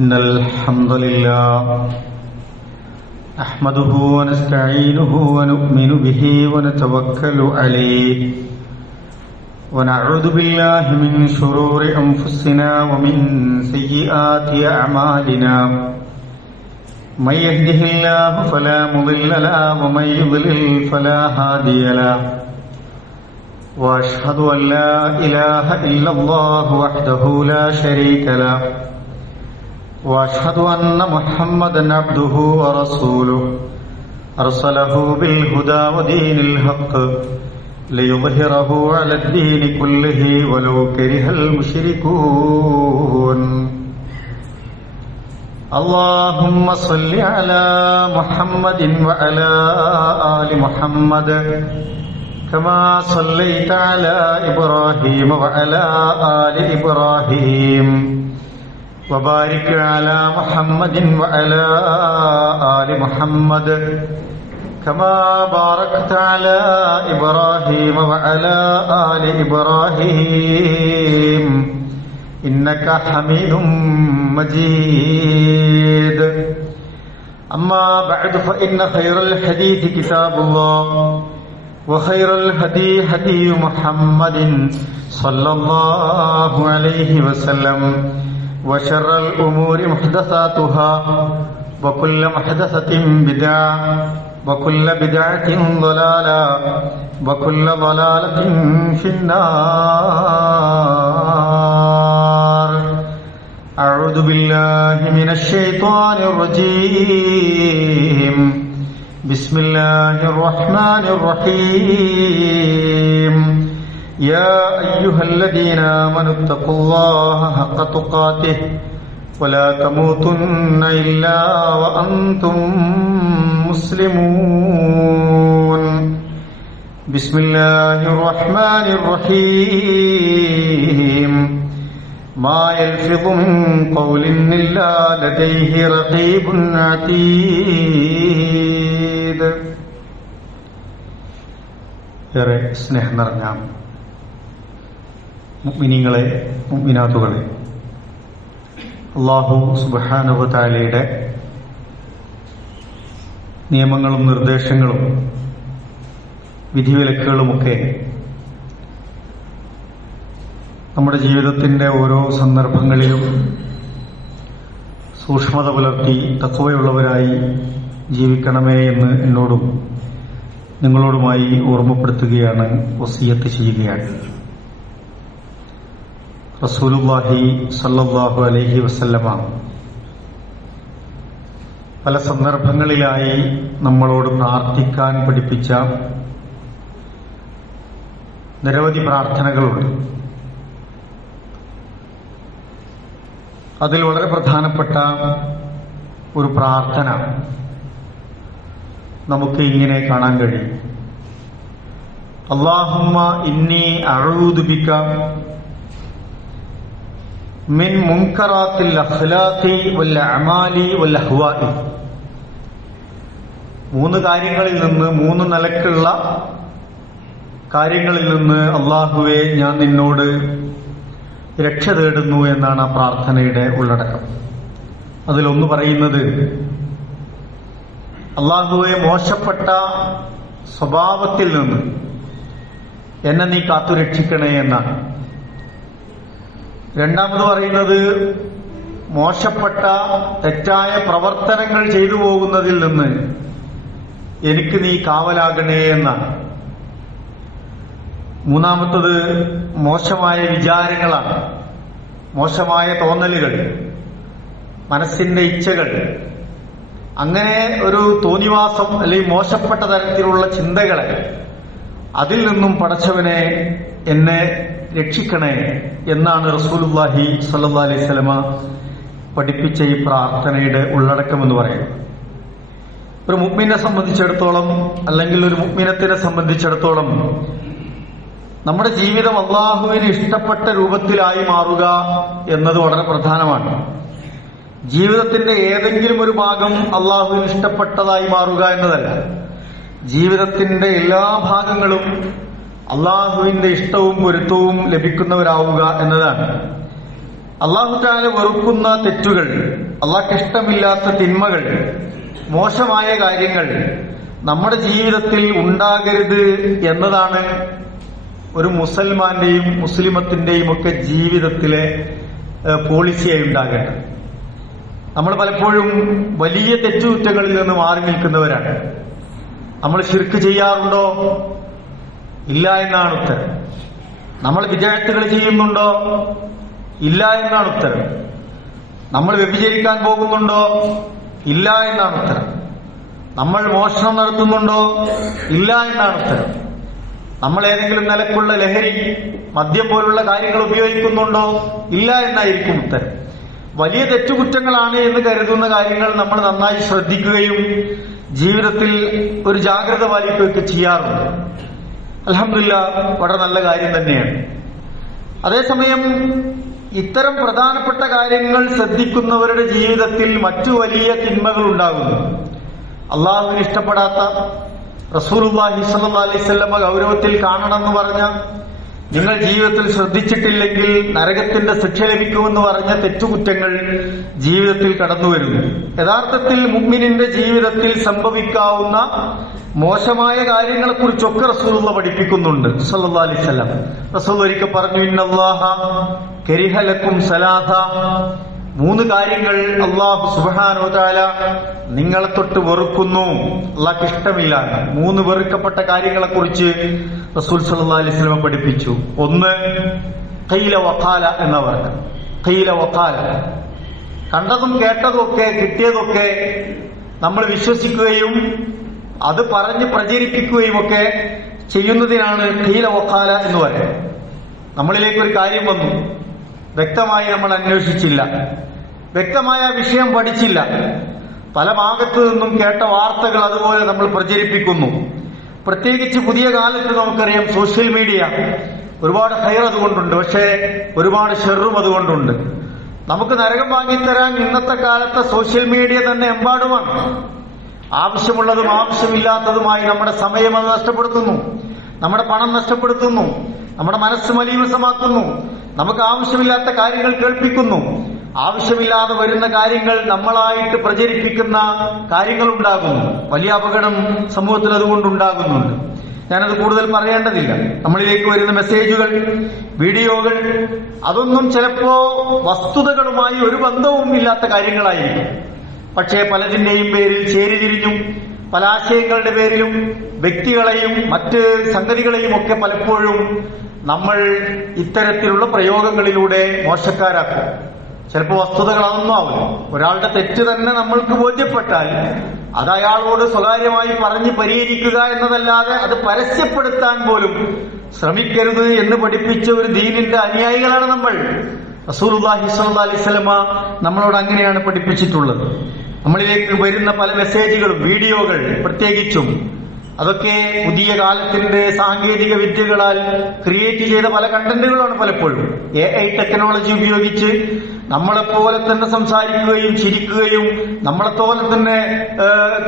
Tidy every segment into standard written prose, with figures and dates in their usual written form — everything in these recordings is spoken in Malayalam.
إن الحمد لله نحمده ونستعينه ونؤمن به ونتوكل عليه ونعوذ بالله من شرور أنفسنا ومن سيئات أعمالنا من يهده الله فلا مضل له ومن يضلل فلا هادي له وأشهد أن لا إله إلا الله وحده لا شريك له وأشهد أن محمدا عبده ورسوله أرسله بالهدى ودين الحق ليظهره على الدين كله ولو كره المشركون اللهم صل على محمد وعلى آل محمد كما صليت على إبراهيم وعلى آل إبراهيم وبارك على محمد وعلى آل محمد كما باركت على إبراهيم وعلى آل إبراهيم إنك حميد مجيد أما بعد فإن خير الحديث كتاب الله وخير الهدي هدي محمد صلى الله عليه وسلم وشر الأمور محدثاتها وكل محدثة بدعة وكل بدعة ضلالة وكل ضلالة في النار أعوذ بالله من الشيطان الرجيم بسم الله الرحمن الرحيم يا أيها الذين آمنوا اتقوا الله حق تقاته ولا تموتن إلا وأنتم مسلمون بسم الله الرحمن الرحيم ما يلفظ من قول إلا لديه رقيب عتيد. ഏറെ സ്നേഹം നിറഞ്ഞ മുഅ്മിനീങ്ങളെ, മുഅ്മിനാത്തുകളെ, അല്ലാഹു സുബ്ഹാനഹു വ തആലയുടെ നിയമങ്ങളും നിർദ്ദേശങ്ങളും വിധിവിലക്കുകളുമൊക്കെ നമ്മുടെ ജീവിതത്തിന്റെ ഓരോ സന്ദർഭങ്ങളിലും സൂക്ഷ്മത പുലർത്തി തഖ്വയുള്ളവരായി ജീവിക്കണമേ എന്ന് എന്നോടും നിങ്ങളോടുമായി ഓർമ്മപ്പെടുത്തുകയാണ്, വസിയത്ത് ചെയ്യുകയാണ്. റസൂലുള്ളാഹി സ്വല്ലല്ലാഹു അലൈഹി വസല്ലമ പല സന്ദർഭങ്ങളിലായി നമ്മളോട് പ്രാർത്ഥിക്കാൻ പഠിപ്പിച്ച നിരവധി പ്രാർത്ഥനകളുണ്ട്. അതിൽ വളരെ പ്രധാനപ്പെട്ട ഒരു പ്രാർത്ഥന നമുക്ക് ഇങ്ങനെ കാണാൻ കഴിയും. അല്ലാഹുമ്മ ഇന്നി അഊദു ബിക മിൻ മുൻകറാത്തിൽ അഖ്ലാഖി വൽ അഅമാലി വൽ അഹ്വാഇ. മൂന്ന് കാര്യങ്ങളിൽ നിന്ന്, മൂന്ന് നിലക്കുള്ള കാര്യങ്ങളിൽ നിന്ന് അല്ലാഹുവേ ഞാൻ നിന്നോട് രക്ഷ തേടുന്നു എന്നാണ് ആ പ്രാർത്ഥനയുടെ ഉള്ളടക്കം. അതിലൊന്ന് പറയുന്നത്, അല്ലാഹുവേ മോശപ്പെട്ട സ്വഭാവത്തിൽ നിന്ന് എന്നെ നീ കാത്തുരക്ഷിക്കണേ എന്നാണ്. രണ്ടാമത് പറയുന്നത്, മോശപ്പെട്ട തെറ്റായ പ്രവർത്തനങ്ങൾ ചെയ്തു പോകുന്നതിൽ നിന്ന് എനിക്ക് നീ കാവലാകണേ എന്നാണ്. മൂന്നാമത്തത് മോശമായ വിചാരങ്ങളാണ്, മോശമായ തോന്നലുകൾ, മനസ്സിന്റെ ഇച്ഛകൾ. അങ്ങനെ ഒരു തോന്നിവാസം അല്ലെങ്കിൽ മോശപ്പെട്ട തരത്തിലുള്ള ചിന്തകളെ, അതിൽ നിന്നും പടച്ചവനെ എന്നെ രക്ഷിക്കണേ എന്നാണ് റസൂലുള്ളാഹി സ്വല്ലല്ലാഹു അലൈഹി വസല്ലമ പഠിപ്പിച്ച ഈ പ്രാർത്ഥനയുടെ ഉള്ളടക്കം എന്ന് പറയുന്നത്. ഒരു മുഅ്മിനെ സംബന്ധിച്ചിടത്തോളം, അല്ലെങ്കിൽ ഒരു മുഅ്മിനത്തിനെ സംബന്ധിച്ചിടത്തോളം, നമ്മുടെ ജീവിതം അല്ലാഹുവിന് ഇഷ്ടപ്പെട്ട രൂപത്തിലായി മാറുക എന്നത് വളരെ പ്രധാനമാണ്. ജീവിതത്തിന്റെ ഏതെങ്കിലും ഒരു ഭാഗം അല്ലാഹുവിന് ഇഷ്ടപ്പെട്ടതായി മാറുക എന്നതല്ല, ജീവിതത്തിന്റെ എല്ലാ ഭാഗങ്ങളും അള്ളാഹുവിന്റെ ഇഷ്ടവും പൊരുത്തവും ലഭിക്കുന്നവരാവുക എന്നതാണ്. അല്ലാഹു തആല വെറുക്കുന്ന തെറ്റുകൾ, അല്ലാഹുവിന് ഇഷ്ടമില്ലാത്ത തിന്മകൾ, മോശമായ കാര്യങ്ങൾ നമ്മുടെ ജീവിതത്തിൽ ഉണ്ടാകരുത് എന്നതാണ് ഒരു മുസൽമാന്റെയും മുസ്ലിമത്തിന്റെയും ഒക്കെ ജീവിതത്തിലെ പോളിസിയായി ഉണ്ടാകേണ്ടത്. നമ്മൾ പലപ്പോഴും വലിയ തെറ്റുകുറ്റങ്ങളിൽ നിന്ന് മാറി നിൽക്കുന്നവരാണ്. നമ്മൾ ശിർക്ക് ചെയ്യാറുണ്ടോ? ഇല്ല എന്നാണ് ഉത്തരം. നമ്മൾ വിദഅത്തുകൾ ചെയ്യുന്നുണ്ടോ? ഇല്ല എന്നാണ് ഉത്തരം. നമ്മൾ വ്യഭിചരിക്കാൻ പോകുന്നുണ്ടോ? ഇല്ല എന്നാണ് ഉത്തരം. നമ്മൾ മോഷണം നടത്തുന്നുണ്ടോ? ഇല്ല എന്നാണ് ഉത്തരം. നമ്മൾ ഏതെങ്കിലും നിലക്കുള്ള ലഹരി, മദ്യം പോലുള്ള കാര്യങ്ങൾ ഉപയോഗിക്കുന്നുണ്ടോ? ഇല്ല എന്നായിരിക്കും ഉത്തരം. വലിയ തെറ്റുകുറ്റങ്ങളാണ് എന്ന് കരുതുന്ന കാര്യങ്ങൾ നമ്മൾ നന്നായി ശ്രദ്ധിക്കുകയും ജീവിതത്തിൽ ഒരു ജാഗ്രത പാലിക്കുകയൊക്കെ ചെയ്യാറുണ്ട്. അൽഹംദുലില്ലാഹ്, വളരെ നല്ല കാര്യം തന്നെയാണ്. അതേസമയം ഇത്തരം പ്രധാനപ്പെട്ട കാര്യങ്ങൾ ശ്രദ്ധിക്കുന്നവരുടെ ജീവിതത്തിൽ മറ്റു വലിയ തിന്മകൾ ഉണ്ടാകുന്നു. അള്ളാഹുവിന് ഇഷ്ടപ്പെടാത്ത, റസൂലുള്ളാഹി സ്വല്ലല്ലാഹു അലൈഹി വസല്ലം ഗൗരവത്തിൽ കാണണമെന്ന് പറഞ്ഞ, നിങ്ങൾ ജീവിതത്തിൽ ശ്രദ്ധിച്ചിട്ടില്ലെങ്കിൽ നരകത്തിന്റെ ശിക്ഷ ലഭിക്കുമെന്ന് പറഞ്ഞ തെറ്റുകുറ്റങ്ങൾ ജീവിതത്തിൽ കടന്നുവരുന്നു. യഥാർത്ഥത്തിൽ മുഅ്മിനിന്റെ ജീവിതത്തിൽ സംഭവിക്കാവുന്ന മോശമായ കാര്യങ്ങളെക്കുറിച്ചൊക്കെ റസൂലുള്ളാഹി പഠിപ്പിക്കുന്നുണ്ട് സ്വല്ലല്ലാഹു അലൈഹി വസല്ലം. റസൂൽ ഒരിക്കൽ പറഞ്ഞു, ഇന്നല്ലാഹ കരിഹ ലക്കും സലാസ, 3 കാര്യങ്ങൾ അല്ലാഹു സുബ്ഹാനഹു വ തആല നിങ്ങളെ തൊട്ട് വെറുക്കുന്നു, അല്ലാഹുവിന് ഇഷ്ടമില്ല. 3 വെറുക്കപ്പെട്ട കാര്യങ്ങളെക്കുറിച്ച് റസൂൽ സല്ലല്ലാഹു അലൈഹി വസല്ലം പഠിപ്പിച്ചു. ഒന്ന്, ഖീല വഖാല എന്ന വാക്ക്. ഖീല വഖാല, കണ്ടതും കേട്ടതുമൊക്കെ കിട്ടിയതൊക്കെ നമ്മൾ വിശ്വസിക്കുകയും അത് പറഞ്ഞ് പ്രചരിപ്പിക്കുകയും ഒക്കെ ചെയ്യുന്നതിനാണ് ഖീല വഖാല എന്ന് പറയുന്നത്. നമ്മളിലേക്ക് ഒരു കാര്യം വന്നു, വ്യക്തമായി നമ്മൾ അന്വേഷിച്ചില്ല, വ്യക്തമായ വിഷയം പഠിച്ചില്ല, പല ഭാഗത്തു നിന്നും കേട്ട വാർത്തകൾ അതുപോലെ നമ്മൾ പ്രചരിപ്പിക്കുന്നു. പ്രത്യേകിച്ച് പുതിയ കാലത്ത് നമുക്കറിയാം, സോഷ്യൽ മീഡിയ ഒരുപാട് ഹൈർ അതുകൊണ്ടുണ്ട്, പക്ഷേ ഒരുപാട് ഷെറും അതുകൊണ്ടുണ്ട്. നമുക്ക് നരകം വാങ്ങിത്തരാൻ ഇന്നത്തെ കാലത്തെ സോഷ്യൽ മീഡിയ തന്നെ എമ്പാടുമാണ്. ആവശ്യമുള്ളതും ആവശ്യമില്ലാത്തതുമായി നമ്മുടെ സമയം അത് നഷ്ടപ്പെടുത്തുന്നു, നമ്മുടെ പണം നഷ്ടപ്പെടുത്തുന്നു, നമ്മുടെ മനസ്സ് മലീമസമാക്കുന്നു, നമുക്ക് ആവശ്യമില്ലാത്ത കാര്യങ്ങൾ കേൾപ്പിക്കുന്നു. ആവശ്യമില്ലാതെ വരുന്ന കാര്യങ്ങൾ നമ്മളായിട്ട് പ്രചരിപ്പിക്കുന്ന കാര്യങ്ങളുണ്ടാകുന്നു. വലിയ അപകടം സമൂഹത്തിൽ അതുകൊണ്ടുണ്ടാകുന്നുണ്ട്. ഞാനത് കൂടുതൽ പറയേണ്ടതില്ല. നമ്മളിലേക്ക് വരുന്ന മെസ്സേജുകൾ, വീഡിയോകൾ, അതൊന്നും ചിലപ്പോ വസ്തുതകളുമായി ഒരു ബന്ധവും ഇല്ലാത്ത കാര്യങ്ങളായിരിക്കും. പക്ഷേ പലതിന്റെയും പേരിൽ ചേരിതിരിഞ്ഞും പല ആശയങ്ങളുടെ പേരിലും വ്യക്തികളെയും മറ്റ് സംഗതികളെയും ഒക്കെ പലപ്പോഴും നമ്മൾ ഇത്തരത്തിലുള്ള പ്രയോഗങ്ങളിലൂടെ മോശക്കാരാക്കും. ചിലപ്പോൾ വസ്തുതകൾ അതൊന്നും ആവില്ല. ഒരാളുടെ തെറ്റ് തന്നെ നമ്മൾക്ക് ബോധ്യപ്പെട്ടാൽ അത് അയാളോട് സ്വകാര്യമായി പറഞ്ഞ് പരിഹരിക്കുക എന്നതല്ലാതെ അത് പരസ്യപ്പെടുത്താൻ പോലും ശ്രമിക്കരുത് എന്ന് പഠിപ്പിച്ച ഒരു ദീനിന്റെ അനുയായികളാണ് നമ്മൾ. റസൂലുള്ളാഹി സ്വല്ലല്ലാഹു അലൈഹി വസല്ലമ നമ്മളോട് അങ്ങനെയാണ് പഠിപ്പിച്ചിട്ടുള്ളത്. നമ്മളിലേക്ക് വരുന്ന പല മെസ്സേജുകളും വീഡിയോകൾ പ്രത്യേകിച്ചും അതൊക്കെ പുതിയ കാലത്തിന്റെ സാങ്കേതിക വിദ്യകളാൽ ക്രിയേറ്റ് ചെയ്ത പല കണ്ടന്റുകളാണ്. പലപ്പോഴും AI ടെക്നോളജി ഉപയോഗിച്ച് നമ്മളെപ്പോലെ തന്നെ സംസാരിക്കുകയും ചിരിക്കുകയും നമ്മളെപ്പോലെ തന്നെ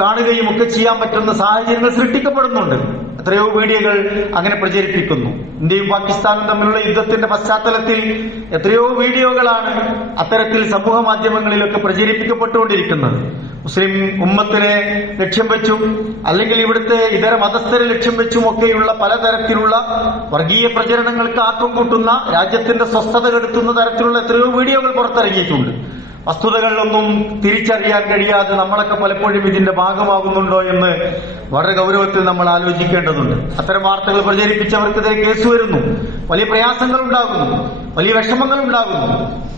കാണുകയും ഒക്കെ ചെയ്യാൻ പറ്റുന്ന സാഹചര്യങ്ങൾ സൃഷ്ടിക്കപ്പെടുന്നുണ്ട്. എത്രയോ വീഡിയോകൾ അങ്ങനെ പ്രചരിപ്പിക്കുന്നു. ഇന്ത്യയും പാകിസ്ഥാനും തമ്മിലുള്ള യുദ്ധത്തിന്റെ പശ്ചാത്തലത്തിൽ എത്രയോ വീഡിയോകളാണ് അത്തരത്തിൽ സമൂഹ മാധ്യമങ്ങളിലൊക്കെ പ്രചരിപ്പിക്കപ്പെട്ടുകൊണ്ടിരിക്കുന്നത്. മുസ്ലിം ഉമ്മത്തിനെ ലക്ഷ്യം വെച്ചും അല്ലെങ്കിൽ ഇവിടുത്തെ ഇതര മതസ്ഥരെ ലക്ഷ്യം വെച്ചും ഒക്കെയുള്ള പലതരത്തിലുള്ള വർഗീയ പ്രചരണങ്ങൾക്ക് ആക്കം കൂട്ടുന്ന, രാജ്യത്തിന്റെ സ്വസ്ഥത കെടുത്തുന്ന തരത്തിലുള്ള എത്രയോ വീഡിയോകൾ പുറത്തിറങ്ങിയിട്ടുണ്ട്. വസ്തുതകളിലൊന്നും തിരിച്ചറിയാൻ കഴിയാതെ നമ്മളൊക്കെ പലപ്പോഴും ഇതിന്റെ ഭാഗമാകുന്നുണ്ടോ എന്ന് വളരെ ഗൗരവത്തിൽ നമ്മൾ ആലോചിക്കേണ്ടതുണ്ട്. അത്തരം വാർത്തകൾ പ്രചരിപ്പിച്ചവർക്കെതിരെ കേസ് വരുന്നു, വലിയ പ്രയാസങ്ങൾ ഉണ്ടാകുന്നു, വലിയ വിഷമങ്ങൾ ഉണ്ടാകുന്നു.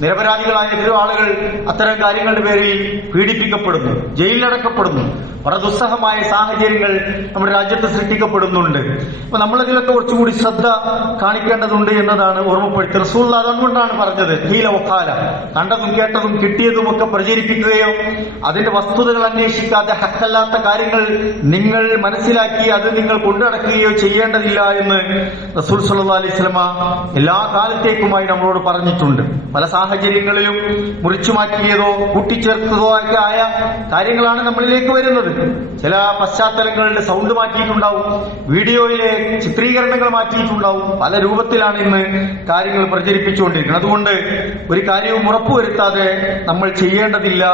നിരപരാധികളായ എത്രയോ ആളുകൾ അത്തരം കാര്യങ്ങളുടെ പേരിൽ പീഡിപ്പിക്കപ്പെടുന്നു, ജയിലിലടക്കപ്പെടുന്നു. വളരെ ദുസ്സഹമായ സാഹചര്യങ്ങൾ നമ്മുടെ രാജ്യത്ത് സൃഷ്ടിക്കപ്പെടുന്നുണ്ട്. അപ്പൊ നമ്മളതിലൊക്കെ കുറച്ചുകൂടി ശ്രദ്ധ കാണിക്കേണ്ടതുണ്ട് എന്നതാണ് ഓർമ്മപ്പെടുത്തി. റസൂലുള്ളാഹി അതുകൊണ്ടാണ് പറഞ്ഞത് ഖീല വഖാല, കണ്ടതും കേട്ടതും കിട്ടിയതുമൊക്കെ പ്രചരിപ്പിക്കുകയോ അതിന്റെ വസ്തുതകൾ അന്വേഷിക്കാതെ ഹക്കല്ലാത്ത കാര്യങ്ങൾ നിങ്ങൾ മനസ്സിലാക്കി അത് നിങ്ങൾ കൊണ്ടുനടക്കുകയോ ചെയ്യേണ്ടതില്ല എന്ന് റസൂൽ സ്വല്ലല്ലാഹു അലൈഹി വസല്ലമ എല്ലാ കാലത്തേക്കുമായി വ്യക്തമായി നമ്മളോട് പറഞ്ഞിട്ടുണ്ട്. പല സാഹചര്യങ്ങളിലും മുറിച്ചു മാറ്റിയതോ കൂട്ടിച്ചേർത്തതോ ഒക്കെ ആയ കാര്യങ്ങളാണ് നമ്മളിലേക്ക് വരുന്നത്. ചില പശ്ചാത്തലങ്ങളുടെ സൗണ്ട് മാറ്റിയിട്ടുണ്ടാവും, വീഡിയോയിലെ ചിത്രീകരണങ്ങൾ മാറ്റിയിട്ടുണ്ടാവും. പല രൂപത്തിലാണ് ഇന്ന് കാര്യങ്ങൾ പ്രചരിപ്പിച്ചുകൊണ്ടിരിക്കുന്നത്. അതുകൊണ്ട് ഒരു കാര്യവും ഉറപ്പുവരുത്താതെ നമ്മൾ ചെയ്യേണ്ടതില്ല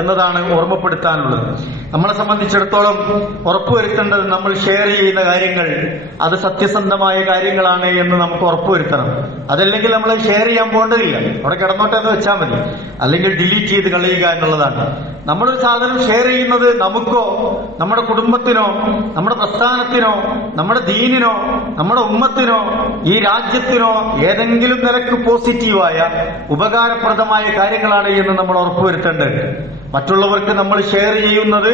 എന്നതാണ് ഓർമ്മപ്പെടുത്താനുള്ളത്. നമ്മളെ സംബന്ധിച്ചിടത്തോളം ഉറപ്പുവരുത്തേണ്ടത് നമ്മൾ ഷെയർ ചെയ്യുന്ന കാര്യങ്ങൾ അത് സത്യസന്ധമായ കാര്യങ്ങളാണ് എന്ന് നമുക്ക് ഉറപ്പുവരുത്തണം. അതല്ലെങ്കിൽ നമ്മൾ ഷെയർ ചെയ്യാൻ പോകേണ്ടതില്ല, അവിടെ കിടന്നോട്ടെ എന്ന് വെച്ചാൽ മതി, അല്ലെങ്കിൽ ഡിലീറ്റ് ചെയ്ത് കളയുക എന്നുള്ളതാണ്. നമ്മളൊരു സാധനം ഷെയർ ചെയ്യുന്നത് നമുക്കോ നമ്മുടെ കുടുംബത്തിനോ നമ്മുടെ പ്രസ്ഥാനത്തിനോ നമ്മുടെ ദീനിനോ നമ്മുടെ ഉമ്മത്തിനോ ഈ രാജ്യത്തിനോ ഏതെങ്കിലും നിലക്ക് പോസിറ്റീവായ ഉപകാരപ്രദമായ കാര്യങ്ങളാണ് എന്ന് നമ്മൾ ഉറപ്പുവരുത്തേണ്ടതുണ്ട്. മറ്റുള്ളവർക്ക് നമ്മൾ ഷെയർ ചെയ്യുന്നത്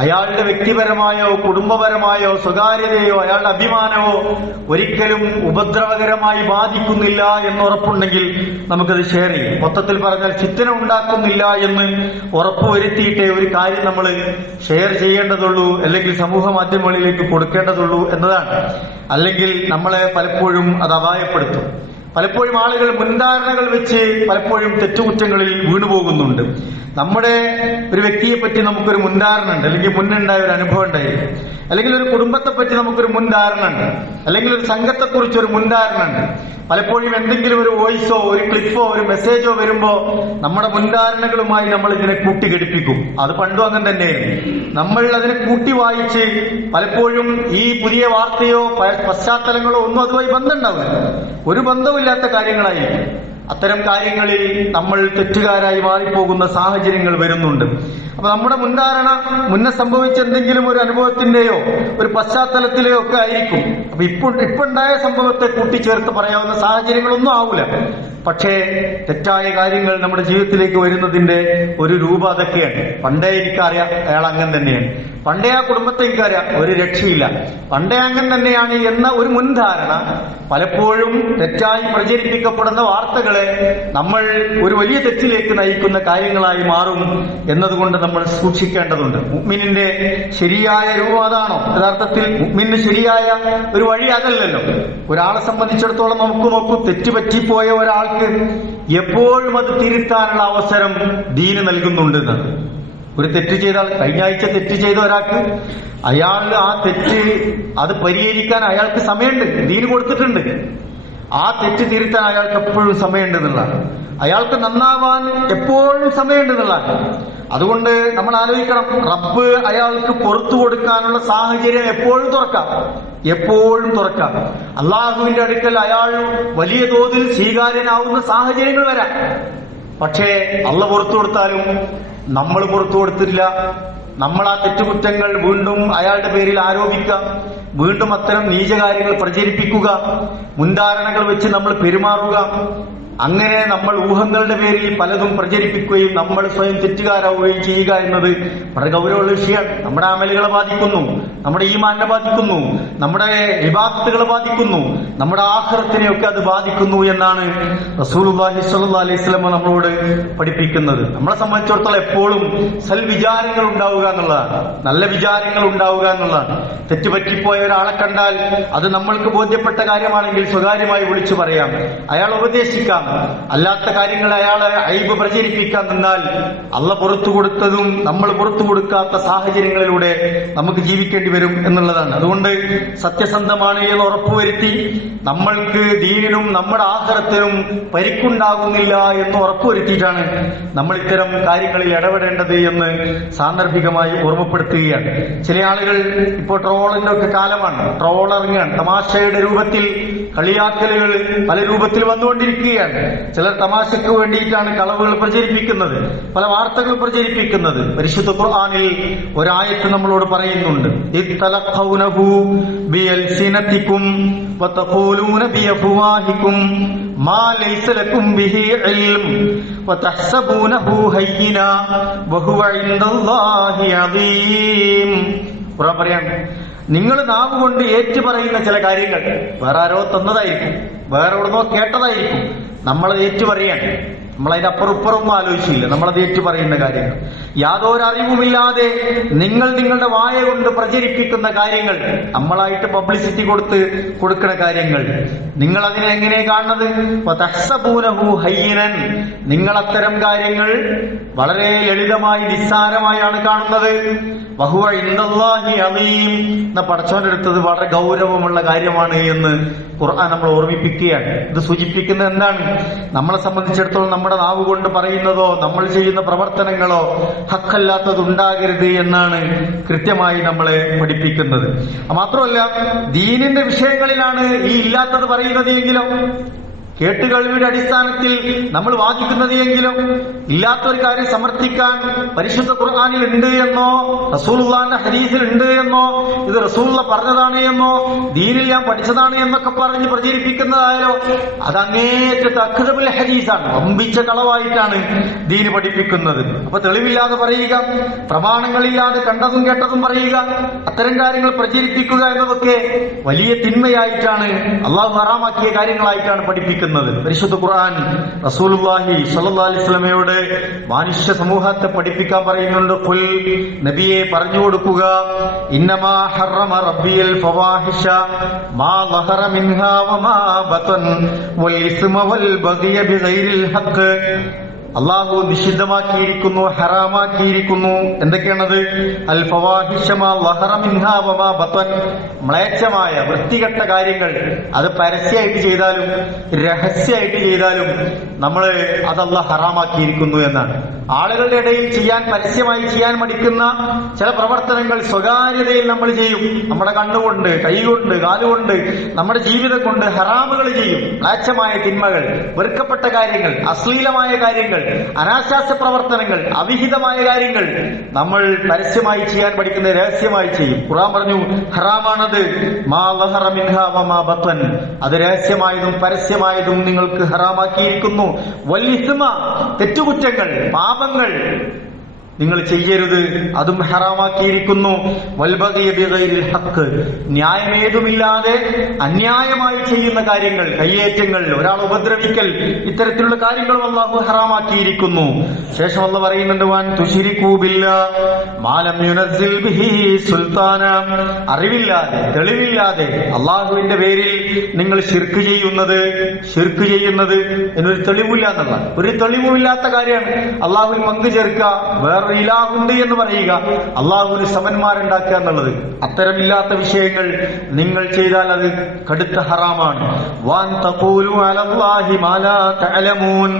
അയാളുടെ വ്യക്തിപരമായോ കുടുംബപരമായോ സ്വകാര്യതയോ അയാളുടെ അഭിമാനമോ ഒരിക്കലും ഉപദ്രവകരമായി ബാധിക്കുന്നില്ല എന്ന് ഉറപ്പുണ്ടെങ്കിൽ നമുക്കത് ഷെയർ ചെയ്യും. മൊത്തത്തിൽ പറഞ്ഞാൽ ഫിത്ന ഉണ്ടാക്കുന്നില്ല എന്ന് ഉറപ്പുവരുത്തിയിട്ടേ ഒരു കാര്യം നമ്മൾ ഷെയർ ചെയ്യേണ്ടതുള്ളൂ, അല്ലെങ്കിൽ സമൂഹ മാധ്യമങ്ങളിലേക്ക് കൊടുക്കേണ്ടതുള്ളൂ എന്നതാണ്. അല്ലെങ്കിൽ നമ്മളെ പലപ്പോഴും അത് അപായപ്പെടുത്തും. പലപ്പോഴും ആളുകൾ മുൻധാരണകൾ വെച്ച് പലപ്പോഴും തെറ്റുകുറ്റങ്ങളിൽ വീണുപോകുന്നുണ്ട്. നമ്മുടെ ഒരു വ്യക്തിയെ പറ്റി നമുക്കൊരു മുൻധാരണ ഉണ്ട്, അല്ലെങ്കിൽ മുന്നുണ്ടായ ഒരു അനുഭവം ഉണ്ടായിരിക്കും, അല്ലെങ്കിൽ ഒരു കുടുംബത്തെ പറ്റി നമുക്കൊരു മുൻധാരണ ഉണ്ട്, അല്ലെങ്കിൽ ഒരു സംഘത്തെക്കുറിച്ച് ഒരു മുൻധാരണ ഉണ്ട്. പലപ്പോഴും എന്തെങ്കിലും ഒരു വോയിസോ ഒരു ക്ലിപ്പോ ഒരു മെസ്സേജോ വരുമ്പോ നമ്മുടെ മുൻധാരണകളുമായി നമ്മൾ ഇതിനെ കൂട്ടിഘടിപ്പിക്കും. അത് പണ്ടും അങ്ങനെ തന്നെയായിരുന്നു. നമ്മൾ അതിനെ കൂട്ടി വായിച്ച് പലപ്പോഴും ഈ പുതിയ വാർത്തയോ പശ്ചാത്തലങ്ങളോ ഒന്നും അതുമായി ബന്ധമുണ്ടാവില്ല, ഒരു ബന്ധമില്ലാത്ത കാര്യങ്ങളായിരിക്കും. അത്തരം കാര്യങ്ങളിൽ നമ്മൾ തെറ്റുകാരായി മാറിപ്പോകുന്ന സാഹചര്യങ്ങൾ വരുന്നുണ്ട്. അപ്പൊ നമ്മുടെ മുൻധാരണ മുന്നേ സംഭവിച്ച എന്തെങ്കിലും ഒരു അനുഭവത്തിന്റെയോ ഒരു പശ്ചാത്തലത്തിലെയോ ഒക്കെ ആയിരിക്കും. അപ്പൊ ഇപ്പൊ ഉണ്ടായ സംഭവത്തെ കൂട്ടിച്ചേർത്ത് പറയാവുന്ന സാഹചര്യങ്ങളൊന്നും ആവൂല. പക്ഷേ തെറ്റായ കാര്യങ്ങൾ നമ്മുടെ ജീവിതത്തിലേക്ക് വരുന്നതിന്റെ ഒരു രൂപം അതൊക്കെയാണ്. പണ്ടേ എനിക്കറിയാം അയാൾ അങ്ങനെ തന്നെയാണ്, പണ്ടേ ആ കുടുംബത്തെ എനിക്കറിയാം, ഒരു രക്ഷയില്ല, പണ്ടേ അങ്ങനെ തന്നെയാണ് എന്ന ഒരു മുൻധാരണ പലപ്പോഴും തെറ്റായി പ്രചരിപ്പിക്കപ്പെടുന്ന വാർത്തകളെ നമ്മൾ ഒരു വലിയ തെറ്റിലേക്ക് നയിക്കുന്ന കാര്യങ്ങളായി മാറും എന്നതുകൊണ്ട് നമ്മൾ സൂക്ഷിക്കേണ്ടതുണ്ട്. മുഅ്മിനിന്റെ ശരിയായ രൂപം അതാണോ? യഥാർത്ഥത്തിൽ മുഅ്മിന് ശരിയായ ഒരു വഴി അതല്ലല്ലോ. ഒരാളെ സംബന്ധിച്ചിടത്തോളം നമുക്ക് നോക്കൂ, തെറ്റുപറ്റിപ്പോയ ഒരാൾക്ക് എപ്പോഴും അത് തിരുത്താനുള്ള അവസരം ദീന് നൽകുന്നുണ്ടെന്ന്. ഒരു തെറ്റ് ചെയ്താൽ, കഴിഞ്ഞ ആഴ്ച തെറ്റ് ചെയ്ത ഒരാൾക്ക് അയാൾ ആ തെറ്റ് അത് പരിഹരിക്കാൻ അയാൾക്ക് സമയമുണ്ട്, ദീന് കൊടുത്തിട്ടുണ്ട്. ആ തെറ്റ് തിരുത്താൻ അയാൾക്ക് എപ്പോഴും സമയമുണ്ടെന്നുള്ളതാണ്. അയാൾക്ക് നന്നാവാൻ എപ്പോഴും സമയമുണ്ടെന്നുള്ളതാണ്. അതുകൊണ്ട് നമ്മൾ ആലോചിക്കണം, റബ്ബ് അയാൾക്ക് പുറത്തു കൊടുക്കാനുള്ള സാഹചര്യം എപ്പോഴും തുറക്കാം. അള്ളാഹുവിന്റെ അടുക്കൽ അയാൾ വലിയ തോതിൽ സ്വീകാര്യനാവുന്ന സാഹചര്യങ്ങൾ വരാം. പക്ഷേ അള്ള പുറത്തു കൊടുത്താലും നമ്മൾ പുറത്തു കൊടുത്തില്ല. നമ്മൾ ആ തെറ്റുകുറ്റങ്ങൾ വീണ്ടും അയാളുടെ പേരിൽ ആരോപിക്കുക, വീണ്ടും അത്തരം നീചകാര്യങ്ങൾ പ്രചരിപ്പിക്കുക, മുൻധാരണകൾ വെച്ച് നമ്മൾ പെരുമാറുക. അങ്ങനെ നമ്മൾ ഊഹങ്ങളുടെ പേരിൽ പലതും പ്രചരിപ്പിക്കുകയും നമ്മൾ സ്വയം തെറ്റുകാരാവുകയും ചെയ്യുക എന്നത് വളരെ ഗൗരവമുള്ള വിഷയമാണ്. നമ്മുടെ അമലുകളെ ബാധിക്കുന്നു, നമ്മുടെ ഈമാനെ ബാധിക്കുന്നു, നമ്മുടെ ഇബാദത്തുകളെ ബാധിക്കുന്നു, നമ്മുടെ ആഖിറത്തിനെയൊക്കെ അത് ബാധിക്കുന്നു എന്നാണ് റസൂലുള്ളാഹി സ്വല്ലല്ലാഹു അലൈഹി വസല്ലം നമ്മളോട് പഠിപ്പിക്കുന്നത്. നമ്മളെ സംബന്ധിച്ചിടത്തോളം എപ്പോഴും സൽവിചാരങ്ങൾ ഉണ്ടാവുക എന്നുള്ളതാണ്, നല്ല വിചാരങ്ങൾ ഉണ്ടാവുക എന്നുള്ളതാണ്. തെറ്റുപറ്റിപ്പോയ ഒരാളെ കണ്ടാൽ അത് നമ്മൾക്ക് ബോധ്യപ്പെട്ട കാര്യമാണെങ്കിൽ സ്വകാര്യമായി വിളിച്ചു പറയാം, അയാൾ ഉപദേശിക്കാം. അല്ലാത്ത കാര്യങ്ങൾ അയാളെ ഐബ് പ്രചരിപ്പിക്കാൻ നിന്നാൽ അള്ള പുറത്തു കൊടുത്തതും നമ്മൾ പുറത്തു കൊടുക്കാത്ത സാഹചര്യങ്ങളിലൂടെ നമുക്ക് ജീവിക്കേണ്ടി വരും എന്നുള്ളതാണ്. അതുകൊണ്ട് സത്യസന്ധമാണ് എന്ന് ഉറപ്പുവരുത്തി നമ്മൾക്ക് ദീനിനും നമ്മുടെ ആഖിറത്തിനും പരിക്കുണ്ടാകുന്നില്ല എന്ന് ഉറപ്പുവരുത്തിയിട്ടാണ് നമ്മൾ ഇത്തരം കാര്യങ്ങളിൽ ഇടപെടേണ്ടത് എന്ന് സാന്ദർഭികമായി ഓർമ്മപ്പെടുത്തുകയാണ്. ചില ആളുകൾ ഇപ്പോൾ ട്രോളിന്റെ ഒക്കെ കാലമാണ്, ട്രോളിറങ്ങാൻ തമാശയുടെ രൂപത്തിൽ കളിയാക്കലുകൾ പല രൂപത്തിൽ വന്നുകൊണ്ടിരിക്കുകയാണ്. ചിലർ തമാശയ്ക്ക് വേണ്ടിയിട്ടാണ് കളവുകൾ പ്രചരിപ്പിക്കുന്നത്, പല വാർത്തകൾ പ്രചരിപ്പിക്കുന്നത്. പരിശുദ്ധ ഖുർആനിൽ ഒരായത്ത് നമ്മളോട് പറയുന്നുണ്ട്, ഇത്തലഖൗനഹു ബിഅൽസിനതികും വതഖൂലൂന ബിഅഫ്വാഹികും മാ ലൈസ ലകും ബിഹി ഇൽം വതഹ്സബൂനഹു ഹയ്യിനാ വഹുവ ഇൻദല്ലാഹി അദീം. ഖുർആൻ പറയാണ്, നിങ്ങൾ നാവ് കൊണ്ട് ഏറ്റുപറയുന്ന ചില കാര്യങ്ങൾ വേറെ ആരോ തന്നതായിരിക്കും, വേറെ എവിടുന്നോ കേട്ടതായിരിക്കും, നമ്മൾ ഏറ്റുപറയാണ്. നമ്മളതിന്റെ അപ്പുറപ്പുറമൊന്നും ആലോചിച്ചില്ല. നമ്മളത് ഏറ്റു പറയുന്ന കാര്യങ്ങൾ, യാതൊരു അറിവുമില്ലാതെ നിങ്ങൾ നിങ്ങളുടെ വായ കൊണ്ട് പ്രചരിപ്പിക്കുന്ന കാര്യങ്ങൾ, നമ്മളായിട്ട് പബ്ലിസിറ്റി കൊടുക്കുന്ന കാര്യങ്ങൾ, നിങ്ങൾ അതിനെ എങ്ങനെ കാണുന്നത്? തഹ്സബൂനഹു ഹയ്യിനൻ, നിങ്ങൾ അത്തരം കാര്യങ്ങൾ വളരെ ലളിതമായി നിസ്സാരമായാണ് കാണുന്നത്. വഹുവ ഇൻദല്ലാഹി അലീം, എന്ന പടച്ചവന്റെ അടുത്തത് വളരെ ഗൗരവമുള്ള കാര്യമാണ് എന്ന് ഖുർആൻ നമ്മൾ ഓർമ്മിപ്പിക്കുകയാണ്. ഇത് സൂചിപ്പിക്കുന്നത് എന്താണ്? നമ്മളെ സംബന്ധിച്ചിടത്തോളം നമ്മുടെ നാവ് കൊണ്ട് പറയുന്നതോ നമ്മൾ ചെയ്യുന്ന പ്രവർത്തനങ്ങളോ ഹക്കല്ലാത്തത് ഉണ്ടാകരുത് എന്നാണ് കൃത്യമായി നമ്മളെ പഠിപ്പിക്കുന്നത്. മാത്രമല്ല, ദീനിന്റെ വിഷയങ്ങളിലാണ് ഈ ഇല്ലാത്തത് പറയുന്നത് എങ്കിലോ, കേട്ടുകേൾവിയുടെ അടിസ്ഥാനത്തിൽ നമ്മൾ വാദിക്കുന്നത് എങ്കിലും ഇല്ലാത്തൊരു കാര്യം സമർത്ഥിക്കാൻ പരിശുദ്ധ ഖുർആനിൽ ഉണ്ട് എന്നോ റസൂലുള്ളാഹിന്റെ ഹദീസിൽ ഉണ്ട് എന്നോ ഇത് റസൂലുള്ള പറഞ്ഞതാണ് എന്നോ ദീനിൽ ഞാൻ പഠിച്ചതാണ് എന്നൊക്കെ പറഞ്ഞ് പ്രചരിപ്പിക്കുന്നതായാലോ അത് അങ്ങേറ്റത്തെ അക്ദബുൽ ഹദീസാണ്, വമ്പിച്ച കളവായിട്ടാണ് ദീന് പഠിപ്പിക്കുന്നത്. അപ്പൊ തെളിവില്ലാതെ പറയുക, പ്രമാണങ്ങളില്ലാതെ കണ്ടതും കേട്ടതും പറയുക, അത്തരം കാര്യങ്ങൾ പ്രചരിപ്പിക്കുക എന്നതൊക്കെ വലിയ തിന്മയായിട്ടാണ്, അള്ളാഹു ഹറാമാക്കിയ കാര്യങ്ങളായിട്ടാണ് പഠിപ്പിക്കുന്നത്. പരിശുദ്ധ ഖുർആൻ റസൂലുള്ളാഹി സ്വല്ലല്ലാഹു അലൈഹി വസല്ലമയോട് മനുഷ്യ സമൂഹത്തെ പഠിപ്പിക്കാൻ പറയുന്നുണ്ട്. ഖുൽ, നബിയെ പറഞ്ഞു കൊടുക്കുക, ഇന്നമാ ഹറമ റബ്ബിയൽ ഫവാഹിഷ മാ ളഹറ മിൻഹാ വമാ ബതൻ വൽ ഇസ്മ വൽ ബഗയ ബിഗൈരിൽ ഹഖ്. അള്ളാഹു നിഷിദ്ധമാക്കിയിരിക്കുന്നു, ഹറാമാക്കിയിരിക്കുന്നു. എന്തൊക്കെയാണത്? അൽ ഫവാഹിഷ മാ ളഹറ മിൻഹാ വമാ ബതൻ, മ്ലേച്ഛമായ വൃത്തികെട്ട കാര്യങ്ങൾ, അത് പരസ്യമായിട്ട് ചെയ്താലും രഹസ്യമായിട്ട് ചെയ്താലും നമ്മൾ അതല്ല ഹറാമാക്കിയിരിക്കുന്നു എന്നാണ്. ആളുകളുടെ ഇടയിൽ ചെയ്യാൻ, പരസ്യമായി ചെയ്യാൻ മടിക്കുന്ന ചില പ്രവർത്തനങ്ങൾ സ്വകാര്യതയിൽ നമ്മൾ ചെയ്യും. നമ്മുടെ കണ്ണുകൊണ്ട്, കൈകൊണ്ട്, കാലുകൊണ്ട്, നമ്മുടെ ജീവിതം കൊണ്ട് ഹറാമുകൾ ചെയ്യും. മ്ലേച്ഛമായ തിന്മകൾ, വെറുക്കപ്പെട്ട കാര്യങ്ങൾ, അശ്ലീലമായ കാര്യങ്ങൾ, അനാശാസ്യ പ്രവർത്തനങ്ങൾ, അവിഹിതമായ കാര്യങ്ങൾ നമ്മൾ പരസ്യമായി ചെയ്യാൻ പഠിക്കുന്ന രഹസ്യമായി ചെയ്യും. ഖുർആൻ പറഞ്ഞു ഹറാമാണത്. മാ ളഹറ മിൻഹാ വമാ ബതൻ, അത് രഹസ്യമായതും പരസ്യമായതും നിങ്ങൾക്ക് ഹറാമാക്കിയിരിക്കുന്നു. വൽ ഇസ്മ, തെറ്റുകുറ്റങ്ങൾ, പാപങ്ങൾ നിങ്ങൾ ചെയ്യരുത്, അതും ഹറാമാക്കിയിരിക്കുന്നു. വൽ ബഗയ ബിഗൈരിൽ ഹഖ്, ന്യായമേതുമില്ലാതെ അന്യായമായി ചെയ്യുന്ന കാര്യങ്ങൾ, കയ്യേറ്റങ്ങൾ, ഒരാൾ ഉപദ്രവിക്കൽ, ഇത്തരത്തിലുള്ള കാര്യങ്ങളും അല്ലാഹു ഹറാമാക്കിയിരിക്കുന്നു. ശേഷം അല്ലാഹു പറയുന്നുണ്ട് വൻ തുശ്രികൂ ബില്ലാഹ് മാ ലം യുനസ്സിൽ ബിഹി സുൽത്താന, അറിവില്ലാതെ, തെളിവില്ലാതെ അല്ലാഹുവിന്റെ പേരിൽ നിങ്ങൾ ശിർക്ക് ചെയ്യുന്നത് എന്നൊരു തെളിവില്ല എന്നുള്ള, ഒരു തെളിവുമില്ലാത്ത കാര്യമാണ് അല്ലാഹുവിൽ പങ്കു ചേർക്കുക, വേറെ ഇലാഹുണ്ട് എന്ന് പറയുക, അള്ളാഹുവിന് സമന്മാരുണ്ടാക്കുക എന്നുള്ളത്. അത്തരമില്ലാത്ത വിഷയങ്ങൾ നിങ്ങൾ ചെയ്താൽ അത് കടുത്ത ഹറാമാണ്. വാൻ തഖൂലു അലല്ലാഹി മാ ലാ തഅലമൂൻ,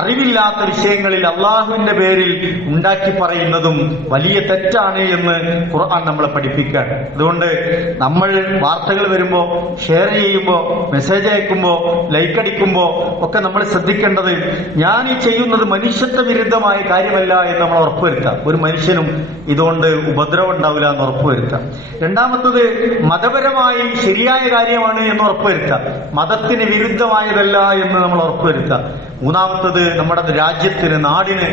അറിവില്ലാത്ത വിഷയങ്ങളിൽ അള്ളാഹുവിന്റെ പേരിൽ ഉണ്ടാക്കി പറയുന്നതും വലിയ തെറ്റാണ് എന്ന് ഖുർആൻ നമ്മളെ പഠിപ്പിക്കുകയാണ്. അതുകൊണ്ട് നമ്മൾ വാർത്തകൾ വരുമ്പോ, ഷെയർ ചെയ്യുമ്പോ, മെസ്സേജ് അയക്കുമ്പോ, ലൈക്ക് അടിക്കുമ്പോ ഒക്കെ നമ്മൾ ശ്രദ്ധിക്കേണ്ടത് ഞാൻ ഈ ചെയ്യുന്നത് മനുഷ്യത്വ വിരുദ്ധമായ കാര്യമല്ല എന്ന് നമ്മൾ ഉറപ്പുവരുത്താം. ഒരു മനുഷ്യനും ഇതുകൊണ്ട് ഉപദ്രവം ഉണ്ടാവില്ല എന്ന് ഉറപ്പുവരുത്താം. രണ്ടാമത്തത് മതപരമായി ശരിയായ കാര്യമാണ് എന്ന് ഉറപ്പുവരുത്താം, മതത്തിന് വിരുദ്ധമായതല്ല എന്ന് നമ്മൾ ഉറപ്പുവരുത്താം. മൂന്നാമത്തത് നമ്മുടെ രാജ്യത്തിന്, നാടിന്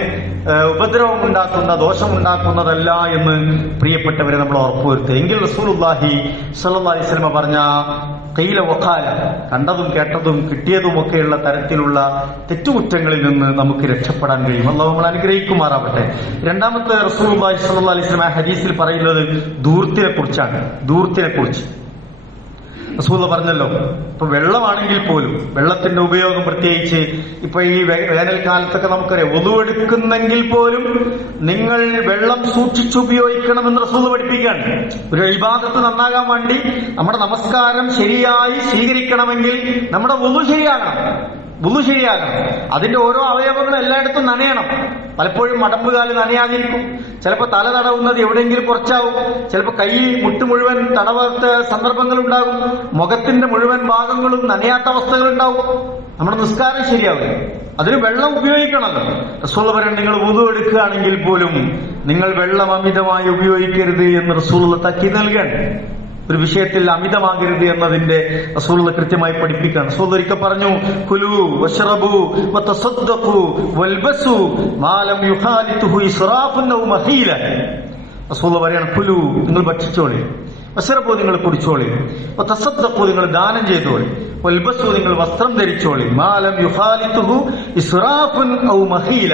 ഉപദ്രവം ഉണ്ടാക്കുന്ന, ദോഷമുണ്ടാക്കുന്നതല്ല എന്ന് പ്രിയപ്പെട്ടവരെ നമ്മൾ ഉറപ്പുവരുത്തുക. എങ്കിൽ റസൂലുള്ളാഹി സ്വല്ലല്ലാഹു അലൈഹി വസല്ലം പറഞ്ഞ ഖീല വഖാല, കണ്ടതും കേട്ടതും കിട്ടിയതുമൊക്കെയുള്ള തരത്തിലുള്ള തെറ്റുകുറ്റങ്ങളിൽ നിന്ന് നമുക്ക് രക്ഷപ്പെടാൻ കഴിയും. അല്ലാഹു നമ്മളെ അനുഗ്രഹിക്കുമാറാവട്ടെ. രണ്ടാമത്തെ റസൂലുള്ളാഹി സ്വല്ലല്ലാഹു അലൈഹി വസല്ലം ഹദീസിൽ പറയുന്നത് ധൂർത്തിനെ കുറിച്ചാണ്. റസൂൽ പറഞ്ഞല്ലോ, ഇപ്പൊ വെള്ളമാണെങ്കിൽ പോലും, വെള്ളത്തിന്റെ ഉപയോഗം പ്രത്യേകിച്ച് ഇപ്പൊ ഈ വേനൽക്കാലത്തൊക്കെ നമുക്കറിയാം, ഒതുവെടുക്കുന്നെങ്കിൽ പോലും നിങ്ങൾ വെള്ളം സൂക്ഷിച്ചുപയോഗിക്കണമെന്ന് റസൂൽ പഠിപ്പിക്കുകയാണ്. ഒരു ഇബാദത്ത് നന്നാകാൻ വേണ്ടി നമ്മുടെ നമസ്കാരം ശരിയായി സ്വീകരിക്കണമെങ്കിൽ നമ്മുടെ വുളു ശരിയാകണം. അതിന്റെ ഓരോ അവയവങ്ങളും എല്ലായിടത്തും നനയണം. പലപ്പോഴും മടമ്പുകാല് നനയാതിരിക്കും, ചിലപ്പോൾ തല തടവുന്നത് എവിടെയെങ്കിലും കുറച്ചാവും, ചിലപ്പോൾ കൈ മുട്ട് മുഴുവൻ തടവാത്ത സന്ദർഭങ്ങളുണ്ടാകും, മുഖത്തിന്റെ മുഴുവൻ ഭാഗങ്ങളും നനയാത്ത അവസ്ഥകളുണ്ടാവും. നമ്മുടെ നിസ്കാരം ശരിയാവും. അതിന് വെള്ളം ഉപയോഗിക്കണമല്ലോ. റസൂൽ പറയുന്നത് നിങ്ങൾ വുളു എടുക്കുകയാണെങ്കിൽ പോലും നിങ്ങൾ വെള്ളം അമിതമായി ഉപയോഗിക്കരുത് എന്ന് റസൂൽ താക്കീത് നൽകുകയാണ്. ഒരു വിഷയത്തിൽ അമിതമാകരുത് എന്നതിന്റെ റസൂൽ കൃത്യമായി പഠിപ്പിക്കുകയാണ്. റസൂൽ ഒരിക്കൽ പറഞ്ഞു, കുലു വശ്റബു വതസദ്ദഖു വൽബസു മാ ലം യുഖാലിതുഹു ഇസ്റാഫുൻ ഔ മഹീല. റസൂൽ പറയാണ്, കുലു, നിങ്ങൾ ഭക്ഷിച്ചോളി, വശറബൂ നിങ്ങൾ കുടിച്ചോളി, തസദ്ദഖൂ നിങ്ങൾ ദാനം ചെയ്തോളി, വൽബസൂ നിങ്ങൾ വസ്ത്രം ധരിച്ചോളി, മാ ലം യുഖാലിതുഹു ഇസ്റാഫുൻ ഔ മഖീല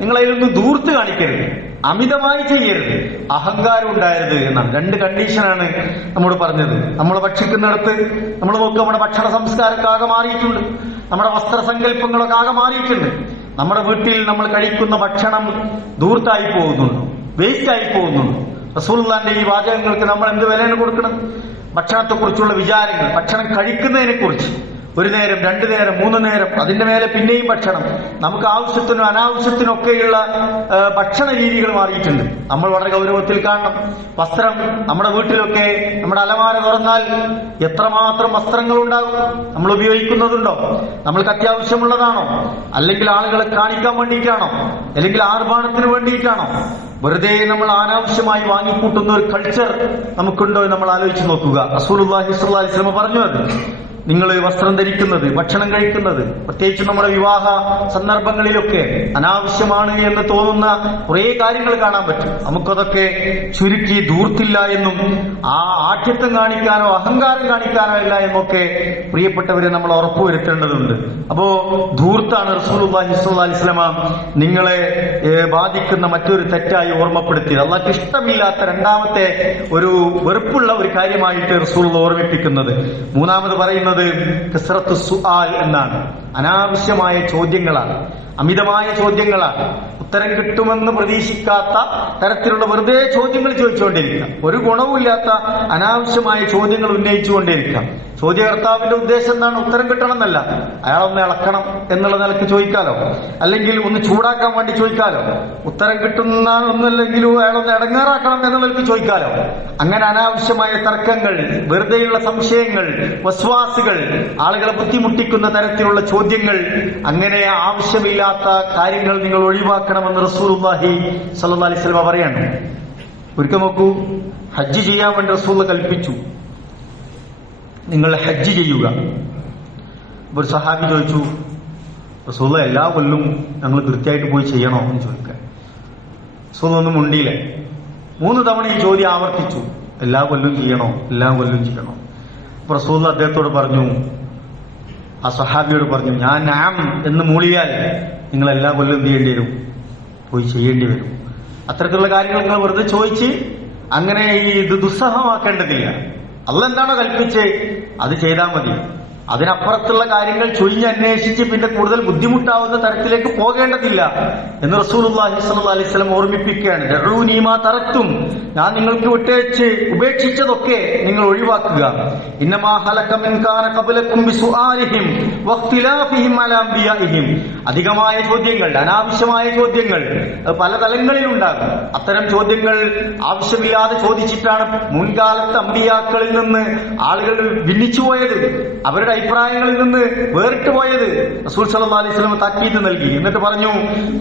നിങ്ങൾ അതിലൊന്നും ദൂർത്ത് കാണിക്കരുത്, അമിതമായി ചെയ്യരുത്, അഹങ്കാരം ഉണ്ടായത് എന്നാണ്. രണ്ട് കണ്ടീഷനാണ് നമ്മോട് പറഞ്ഞത്. നമ്മൾ ഭക്ഷിക്കുന്നിടത്ത് നമ്മൾ നോക്കുക, നമ്മുടെ ഭക്ഷണ സംസ്കാരമൊക്കെ ആകെ മാറിയിട്ടുണ്ട്, നമ്മുടെ വസ്ത്രസങ്കല്പങ്ങളൊക്കെ ആകെ മാറിയിട്ടുണ്ട്. നമ്മുടെ വീട്ടിൽ നമ്മൾ കഴിക്കുന്ന ഭക്ഷണം ദൂർത്തായി പോകുന്നുണ്ട്, വേസ്റ്റ് ആയി പോകുന്നുണ്ട്. റസൂലുള്ളാഹിന്റെ ഈ വാചകങ്ങൾക്ക് നമ്മൾ എന്ത് വിലയാണ് കൊടുക്കണം? ഭക്ഷണത്തെക്കുറിച്ചുള്ള വിചാരങ്ങൾ, ഭക്ഷണം കഴിക്കുന്നതിനെ കുറിച്ച്, ഒരു നേരം, രണ്ടു നേരം, മൂന്ന് നേരം, അതിന്റെ മേലെ പിന്നെയും ഭക്ഷണം, നമുക്ക് ആവശ്യത്തിനും അനാവശ്യത്തിനൊക്കെയുള്ള ഭക്ഷണ രീതികൾ മാറിയിട്ടുണ്ട്. നമ്മൾ വളരെ ഗൗരവത്തിൽ കാണണം. വസ്ത്രം, നമ്മുടെ വീട്ടിലൊക്കെ നമ്മുടെ അലമാര തുറന്നാൽ എത്രമാത്രം വസ്ത്രങ്ങൾ ഉണ്ടാകും. നമ്മൾ ഉപയോഗിക്കുന്നതുണ്ടോ? നമ്മൾക്ക് അത്യാവശ്യമുള്ളതാണോ? അല്ലെങ്കിൽ ആളുകളെ കാണിക്കാൻ വേണ്ടിയിട്ടാണോ? അല്ലെങ്കിൽ ആർഭാടത്തിന് വേണ്ടിയിട്ടാണോ? വെറുതെ നമ്മൾ അനാവശ്യമായി വാങ്ങിക്കൂട്ടുന്ന ഒരു കൾച്ചർ നമുക്കുണ്ടോ എന്ന് നമ്മൾ ആലോചിച്ച് നോക്കുക. റസൂലുള്ളാഹി സ്വല്ലല്ലാഹു അലൈഹി വസല്ലം പറഞ്ഞു, അത് നിങ്ങൾ വസ്ത്രം ധരിക്കുന്നത്, ഭക്ഷണം കഴിക്കുന്നത്, പ്രത്യേകിച്ച് നമ്മുടെ വിവാഹ സന്ദർഭങ്ങളിലൊക്കെ അനാവശ്യമാണ് എന്ന് തോന്നുന്ന കുറേ കാര്യങ്ങൾ കാണാൻ പറ്റും. നമുക്കതൊക്കെ ചുരുക്കി ദൂർത്തില്ല എന്നും ആ ആഠ്യത്വം കാണിക്കാനോ അഹങ്കാരം കാണിക്കാനോ ഇല്ല എന്നൊക്കെ പ്രിയപ്പെട്ടവരെ നമ്മൾ ഉറപ്പുവരുത്തേണ്ടതുണ്ട്. അപ്പോ ധൂർത്താണ് റസൂലുള്ളാഹി സ്വല്ലല്ലാഹു അലൈഹി വസല്ലം നിങ്ങളെ ബാധിക്കുന്ന മറ്റൊരു തെറ്റായി ഓർമ്മപ്പെടുത്തിയത്. അല്ലാഹുവിന് ഇഷ്ടമില്ലാത്ത രണ്ടാമത്തെ ഒരു വെറുപ്പുള്ള ഒരു കാര്യമായിട്ട് റസൂൽ ഓർമ്മിപ്പിക്കുന്നത്. മൂന്നാമത് പറയുന്നത് കസ്റത്തു സുആൽ എന്നാണ്. അനാവശ്യമായ ചോദ്യങ്ങളാണ്, അമിതമായ ചോദ്യങ്ങളാണ്. ഉത്തരം കിട്ടുമെന്ന് പ്രതീക്ഷിക്കാത്ത തരത്തിലുള്ള വെറുതെ ചോദ്യങ്ങൾ ചോദിച്ചുകൊണ്ടിരിക്കാം. ഒരു ഗുണവുമില്ലാത്ത അനാവശ്യമായ ചോദ്യങ്ങൾ ഉന്നയിച്ചുകൊണ്ടിരിക്കാം. ചോദ്യകർത്താവിന്റെ ഉദ്ദേശം എന്താണ്? ഉത്തരം കിട്ടണം എന്നല്ല, അയാളൊന്ന് ഇളക്കണം എന്നുള്ള നിലക്ക് ചോദിക്കാലോ, അല്ലെങ്കിൽ ഒന്ന് ചൂടാക്കാൻ വേണ്ടി ചോദിക്കാലോ. ഉത്തരം കിട്ടുന്ന ഒന്നല്ലെങ്കിലും അയാളൊന്ന് ഇടങ്ങേറാക്കണം എന്നുള്ളവർക്ക് ചോദിക്കാലോ. അങ്ങനെ അനാവശ്യമായ തർക്കങ്ങൾ, വെറുതെയുള്ള സംശയങ്ങൾ, വസ്വാസുകൾ, ആളുകളെ ബുദ്ധിമുട്ടിക്കുന്ന തരത്തിലുള്ള ചോദ്യങ്ങൾ, അങ്ങനെ ആവശ്യമില്ലാത്ത കാര്യങ്ങൾ നിങ്ങൾ ഒഴിവാക്കണമെന്ന് റസൂലുള്ളാഹി സ്വല്ലല്ലാഹു അലൈഹി വസല്ലം പറയാണ്. ഒരിക്കൽ നോക്കൂ, ഹജ്ജ് ചെയ്യാൻ വേണ്ടി റസൂൽ കൽപ്പിച്ചു, നിങ്ങൾ ഹജ്ജ് ചെയ്യുക. ഒരു സഹാബി ചോദിച്ചു, റസൂൽ എല്ലാ കൊല്ലും ഞങ്ങൾ കൃത്യമായിട്ട് പോയി ചെയ്യണോ എന്ന് ചോദിക്കാൻ. റസൂൽ ഒന്നും മുണ്ടിയില്ല. 3 തവണ ഈ ചോദ്യം ആവർത്തിച്ചു, എല്ലാ കൊല്ലും ചെയ്യണോ, എല്ലാ കൊല്ലും ചെയ്യണോ. അപ്പൊ റസൂൽ അദ്ദേഹത്തോട് പറഞ്ഞു, ആ സഹാബിയോട് പറഞ്ഞു, ഞാൻ നാം എന്ന് മൂളിയാൽ നിങ്ങൾ എല്ലാ കൊല്ലം എന്ത് ചെയ്യേണ്ടി വരും? പോയി ചെയ്യേണ്ടി വരും. അത്തരത്തിലുള്ള കാര്യങ്ങൾ നിങ്ങൾ വെറുതെ ചോദിച്ച് അങ്ങനെ ഇത് ദുസ്സഹമാക്കേണ്ടതില്ല. അല്ലാഹ് എന്താണോ കൽപ്പിച്ച് അത് ചെയ്താൽ മതി. അതിനപ്പുറത്തുള്ള കാര്യങ്ങൾ ചൊയ്ഞ്ഞന്വേഷിച്ച് പിന്നെ കൂടുതൽ ബുദ്ധിമുട്ടാവുന്ന തരത്തിലേക്ക് പോകേണ്ടതില്ല എന്ന് റസൂലുള്ളാഹി സ്വല്ലല്ലാഹു അലൈഹി വസല്ലം ഓർമ്മിപ്പിക്കുകയാണ്. ദഊനി മാ തറക്തും, ഞാൻ നിങ്ങൾക്ക് വിട്ടേച്ച് ഉപേക്ഷിച്ചതൊക്കെ നിങ്ങൾ ഒഴിവാക്കുക. ഇന്നമാ ഹലക മിൻ കാന ഖബലകും ബിസുആലിഹിം വഖ്തിലാഫിഹിം അലാ അംബിയാഇഹിം. അധികമായ ചോദ്യങ്ങൾ, അനാവശ്യമായ ചോദ്യങ്ങൾ പല തലങ്ങളിലുണ്ടാകും. അത്തരം ചോദ്യങ്ങൾ ആവശ്യമില്ലാതെ ചോദിച്ചിട്ടാണ് മുൻകാലത്തെ അമ്പിയാക്കളിൽ നിന്ന് ആളുകൾ ഭിന്നിച്ചുപോയത്, അവരുടെ അഭിപ്രായങ്ങളിൽ നിന്ന് വേറിട്ട് പോയത്. റസൂൽ സല്ലല്ലാഹു അലൈഹി വസല്ലം താക്കീത് നൽകി. എന്നിട്ട് പറഞ്ഞു,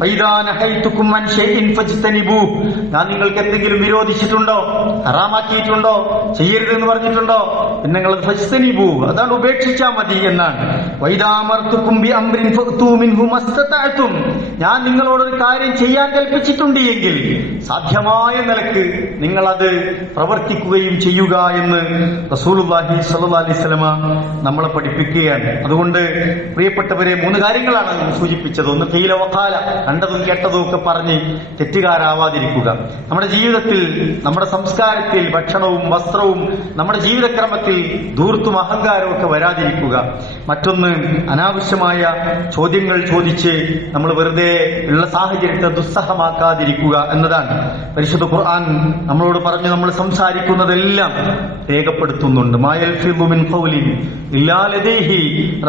ഫൈദാ നഹൈതുകും അൻ ഷൈഇൻ ഫജ്തനിബൂ, ഞാൻ നിങ്ങൾക്ക് എന്തെങ്കിലും വിരോധിച്ചിട്ടുണ്ടോ, ഹറാമാക്കിയിട്ടുണ്ടോ, ചെയ്യരുതെന്ന് പറഞ്ഞിട്ടുണ്ടോ, പിന്നെ നിങ്ങൾ ഫജ്തനിബൂ, അതാണ് ഉപേക്ഷിച്ചാൽ മതി എന്നാണ്. വൈദാ അമർതുകും ബി അംറിൻ ഫഅ്തൂ മിൻഹു മസ്തതഅതും, ഞാൻ നിങ്ങളോടൊരു കാര്യം ചെയ്യാൻ കൽപ്പിച്ചിട്ടുണ്ട് എങ്കിൽ സാധ്യമായ നിലക്ക് നിങ്ങൾ അത് പ്രവർത്തിക്കുകയും ചെയ്യുക എന്ന് റസൂലുള്ളാഹി സ്വല്ലല്ലാഹു അലൈഹി വസല്ലം നമ്മളെ പഠിപ്പിക്കുകയാണ്. അതുകൊണ്ട് പ്രിയപ്പെട്ടവരെ, 3 കാര്യങ്ങളാണ് സൂചിപ്പിച്ചത്. ഒന്ന് ഖീല വഖാല, കണ്ടതും കേട്ടതും ഒക്കെ പറഞ്ഞ് തെറ്റുകാരാവാതിരിക്കുക. നമ്മുടെ ജീവിതത്തിൽ, നമ്മുടെ സംസ്കാരത്തിൽ ഭക്ഷണവും വസ്ത്രവും നമ്മുടെ ജീവിതക്രമത്തിൽ ധൂർത്തും അഹങ്കാരവും ഒക്കെ വരാതിരിക്കുക. മറ്റൊന്ന്, അനാവശ്യമായ ചോദ്യങ്ങൾ ചോദിച്ച് നമ്മൾ വെറുതെ ഉള്ള സാഹചര്യത്തെ ദുസ്സഹമാക്കാതിരിക്കുക എന്നതാണ്. പരിശുദ്ധ ഖുർആൻ നമ്മളോട് പറഞ്ഞു, നമ്മൾ സംസാരിക്കുന്നതെല്ലാം രേഖപ്പെടുത്തുന്നുണ്ട്. മാ യൽഫിദു മിൻ ഖൗലിൻ ഇല്ലാ ലദൈഹി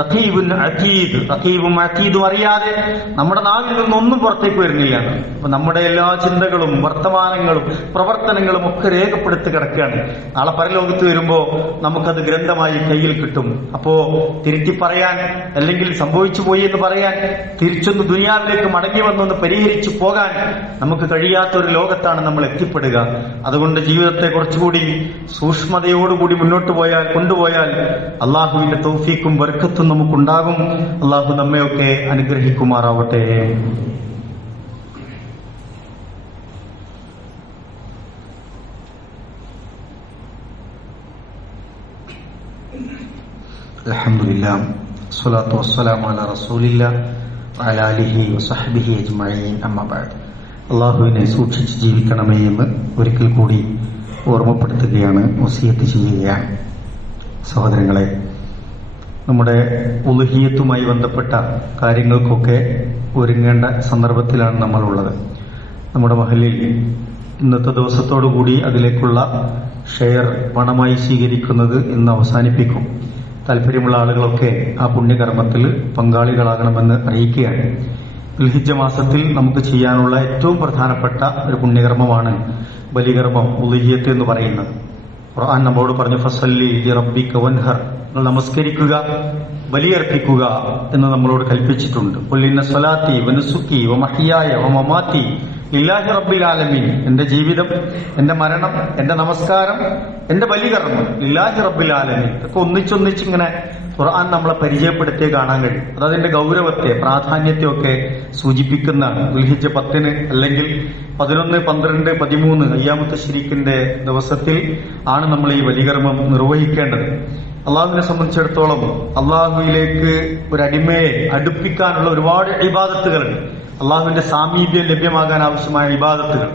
റഖീബുൻ അതീദ്. റഖീബും അതീദും അറിയാതെ നമ്മുടെ നാവിൽ നിന്നൊന്നും പുറത്തേക്ക് വരുന്നില്ല. അപ്പൊ നമ്മുടെ എല്ലാ ചിന്തകളും വർത്തമാനങ്ങളും പ്രവർത്തനങ്ങളും ഒക്കെ രേഖപ്പെടുത്തി കിടക്കുകയാണ്. നാളെ പരലോകത്ത് വരുമ്പോ നമുക്കത് ഗ്രന്ഥമായി കയ്യിൽ കിട്ടും. അപ്പോ തിരുത്തി പറയാൻ, അല്ലെങ്കിൽ സംഭവിച്ചു പോയി എന്ന് പറയാൻ, തിരിച്ചൊന്ന് ദുനിയാവിലേക്ക് മടങ്ങി വന്നൊന്ന് പരിഹരിച്ചു പോകാൻ നമുക്ക് കഴിയാത്തൊരു ലോകത്താണ് നമ്മൾ എത്തിപ്പെടുക. അതുകൊണ്ട് ജീവിതത്തെ കുറച്ചുകൂടി സൂക്ഷ്മതയോടുകൂടി മുന്നോട്ട് കൊണ്ടുപോയാൽ അള്ളാഹുവിന്റെ തൗഫീഖും ബർക്കത്തും നമുക്കുണ്ടാകും. അള്ളാഹു നമ്മയൊക്കെ അനുഗ്രഹിക്കുമാറാവട്ടെ. അൽഹംദുലില്ലാഹ് സ്വലാത്തു വസ്സലാമു അലാ റസൂലില്ലാഹ് വഅലാ ആലിഹി വസഹ്ബിഹി അജ്മഈൻ അമ്മാ ബഅദ്. അല്ലാഹുവിനെ സൂക്ഷിച്ച് ജീവിക്കണമേ എന്ന് ഒരിക്കൽ കൂടി ഓർമ്മപ്പെടുത്തുകയാണ്, വസിയത്ത് ചെയ്യുകയാണ്. സഹോദരങ്ങളെ, നമ്മുടെ ഉളുഹിയത്തുമായി ബന്ധപ്പെട്ട കാര്യങ്ങൾക്കൊക്കെ ഒരുങ്ങേണ്ട സന്ദർഭത്തിലാണ് നമ്മളുള്ളത്. നമ്മുടെ മഹല്ലിൽ ഇന്നത്തെ ദിവസത്തോടുകൂടി അതിലേക്കുള്ള ഷെയർ പണമായി സ്വീകരിക്കുന്നത് ഇന്ന് അവസാനിപ്പിക്കും. താല്പര്യമുള്ള ആളുകളൊക്കെ ആ പുണ്യകർമ്മത്തിൽ പങ്കാളികളാകണമെന്ന് അറിയിക്കുകയാണ്. ദുൽഹിജ്ജ മാസത്തിൽ നമുക്ക് ചെയ്യാനുള്ള ഏറ്റവും പ്രധാനപ്പെട്ട ഒരു പുണ്യകർമ്മമാണ് ബലികർമ്മം, ഉളുഹിയത്ത് എന്ന് പറയുന്നത്. ഖുർആൻ നമ്മോട് പറഞ്ഞു, ഫസല്ലി ലിറബ്ബിക വൻഹർ, നിങ്ങൾ നമസ്കരിക്കുക, ബലിയർപ്പിക്കുക എന്ന് നമ്മളോട് കൽപ്പിച്ചിട്ടുണ്ട്. ഖുൽ ഇന്ന സ്വലാത്തി വനുസുക്കി വമഹ്യായ വമമാതി ലില്ലാഹി റബ്ബിൽ ആലമീൻ. എന്റെ ജീവിതം, എന്റെ മരണം, എന്റെ നമസ്കാരം, എന്റെ ബലികർമ്മം ലില്ലാഹി റബ്ബിൽ ആലമീൻ. ഇതൊക്കെ ഒന്നിച്ചൊന്നിച്ചിങ്ങനെ ഖുർആൻ നമ്മളെ പരിചയപ്പെടുത്തിയേ കാണാൻ കഴിയും. അത് അതിന്റെ ഗൗരവത്തെ, പ്രാധാന്യത്തെ ഒക്കെ സൂചിപ്പിക്കുന്നതാണ്. ദുൽഹിജ്ജ 10 അല്ലെങ്കിൽ 11, 12, 13 അയ്യാമുത്ത ശരീക്കിന്റെ ദിവസത്തിൽ ആണ് നമ്മൾ ഈ ബലികർമ്മം നിർവഹിക്കേണ്ടത്. അള്ളാഹുവിനെ സംബന്ധിച്ചിടത്തോളം അള്ളാഹുവിലേക്ക് ഒരു അടിമയെ അടുപ്പിക്കാനുള്ള ഒരുപാട് ഇബാദത്തുകളുണ്ട്. അള്ളാഹുവിന്റെ സാമീപ്യം ലഭ്യമാകാൻ ആവശ്യമായ ഇബാദത്തുകൾ,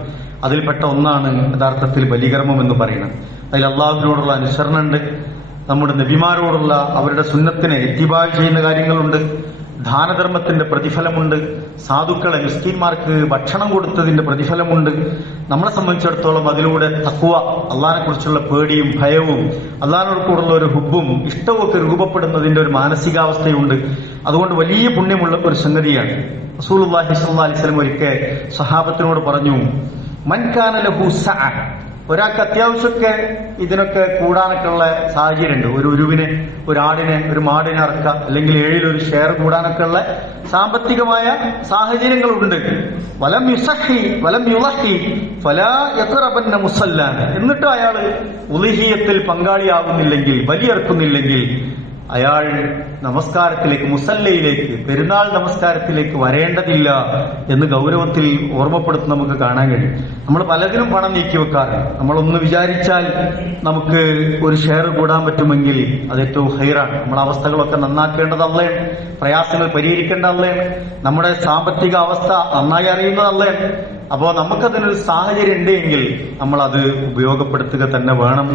അതിൽപ്പെട്ട ഒന്നാണ് യഥാർത്ഥത്തിൽ ബലികർമ്മം എന്ന് പറയുന്നത്. അതിൽ അള്ളാഹുവിനോടുള്ള അനുസരണമുണ്ട്, നമ്മുടെ നബിമാരോടുള്ള അവരുടെ സുന്നത്തിനെ ഇത്തിബാ ചെയ്യുന്ന കാര്യങ്ങളുണ്ട്, ദാനധർമ്മത്തിന്റെ പ്രതിഫലമുണ്ട്, സാധുക്കളെ മിസ്കീന്മാർക്ക് ഭക്ഷണം കൊടുത്തതിന്റെ പ്രതിഫലമുണ്ട്. നമ്മളെ സംബന്ധിച്ചിടത്തോളം അതിലൂടെ തഖ്വ, അള്ളാഹിനെ കുറിച്ചുള്ള പേടിയും ഭയവും അള്ളാഹിനോട് കൂടുള്ള ഒരു ഹുബും ഇഷ്ടവും ഒക്കെ രൂപപ്പെടുന്നതിന്റെ ഒരു മാനസികാവസ്ഥയുണ്ട്. അതുകൊണ്ട് വലിയ പുണ്യമുള്ള ഒരു സംഗതിയാണ്. റസൂലുള്ളാഹി സ്വല്ലല്ലാഹി അലൈഹി വസല്ലം ഒരിക്കൽ സഹാബത്തിനോട് പറഞ്ഞു, മൻ കാന ലഹു സഅ, ഒരാൾക്ക് അത്യാവശ്യമൊക്കെ ഇതിനൊക്കെ കൂടാനൊക്കെ ഉള്ള സാഹചര്യമുണ്ട്. ഒരു ഉരുവിനെ, ഒരു ആടിനെ, ഒരു മാടിനെ അറക്കുക, അല്ലെങ്കിൽ 7 ഒരു ഷെയർ കൂടാനൊക്കെ ഉള്ള സാമ്പത്തികമായ സാഹചര്യങ്ങളുണ്ട്. വലം യുസഹി വലം യുളഹി ഫലാ യഖറബന്ന മുസല്ലാന. എന്നിട്ട് അയാൾ ഉളുഹിയത്തിൽ പങ്കാളിയാകുന്നില്ലെങ്കിൽ, ബലിയർക്കുന്നില്ലെങ്കിൽ അയാൾ നമസ്കാരത്തിലേക്ക്, മുസല്ലയിലേക്ക്, പെരുന്നാൾ നമസ്കാരത്തിലേക്ക് വരേണ്ടതില്ല എന്ന് ഗൗരവത്തിൽ ഓർമ്മപ്പെടുത്തി നമുക്ക് കാണാൻ കഴിയും. നമ്മൾ പലതിനും പണം നീക്കി വെക്കാറുണ്ട്. നമ്മളൊന്ന് വിചാരിച്ചാൽ നമുക്ക് ഒരു ഷെയർ കൂടാൻ പറ്റുമെങ്കിൽ അത് ഏറ്റവും ഹൈറാണ്. നമ്മളെ അവസ്ഥകളൊക്കെ നന്നാക്കേണ്ടത് അള്ളയാണ്, പ്രയാസങ്ങൾ പരിഹരിക്കേണ്ട അള്ളയാണ്, നമ്മുടെ സാമ്പത്തിക അവസ്ഥ നന്നായി അറിയുന്നത് അള്ളയാണ്. അപ്പോ നമുക്കതിനൊരു സാഹചര്യം ഉണ്ടെങ്കിൽ നമ്മൾ അത് ഉപയോഗപ്പെടുത്തുക തന്നെ വേണം.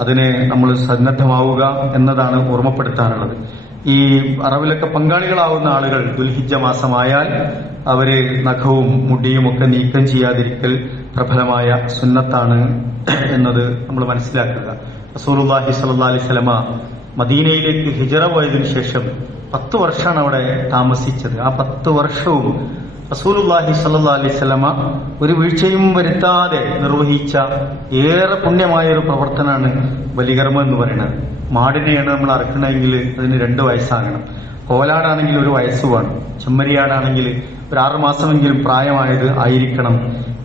അതിന് നമ്മൾ സന്നദ്ധമാവുക എന്നതാണ് ഓർമ്മപ്പെടുത്താനുള്ളത്. ഈ അറവിലൊക്കെ പങ്കാളികളാവുന്ന ആളുകൾ ദുൽഹിജ്ജ മാസമായാൽ അവര് നഖവും മുടിയും ഒക്കെ നീക്കം ചെയ്യാതിരിക്കൽ പ്രബലമായ സുന്നത്താണ് എന്നത് നമ്മൾ മനസ്സിലാക്കുക. റസൂലുള്ളാഹി സ്വല്ലല്ലാഹി അലൈഹി വസല്ലമ മദീനയിലേക്ക് ഹിജറ പോയതിനു ശേഷം 10 വർഷമാണ് അവിടെ താമസിച്ചത്. ആ 10 വർഷവും റസൂലുള്ളാഹി സ്വല്ലല്ലാഹി അലൈഹി വസല്ലമ ഒരു വീഴ്ചയും വരുത്താതെ നിർവഹിച്ച ഏറെ പുണ്യമായ ഒരു പ്രവർത്തനമാണ് ബലികർമ്മം എന്ന് പറയുന്നത്. മാടിനെയാണ് നമ്മൾ അറക്കണമെങ്കിൽ അതിന് 2 വയസ്സാകണം. കോലാടാണെങ്കിൽ 1 വയസ്സ് വേണം. ചെമ്മരിയാടാണെങ്കിൽ ഒരു 6 മാസമെങ്കിലും പ്രായമായത് ആയിരിക്കണം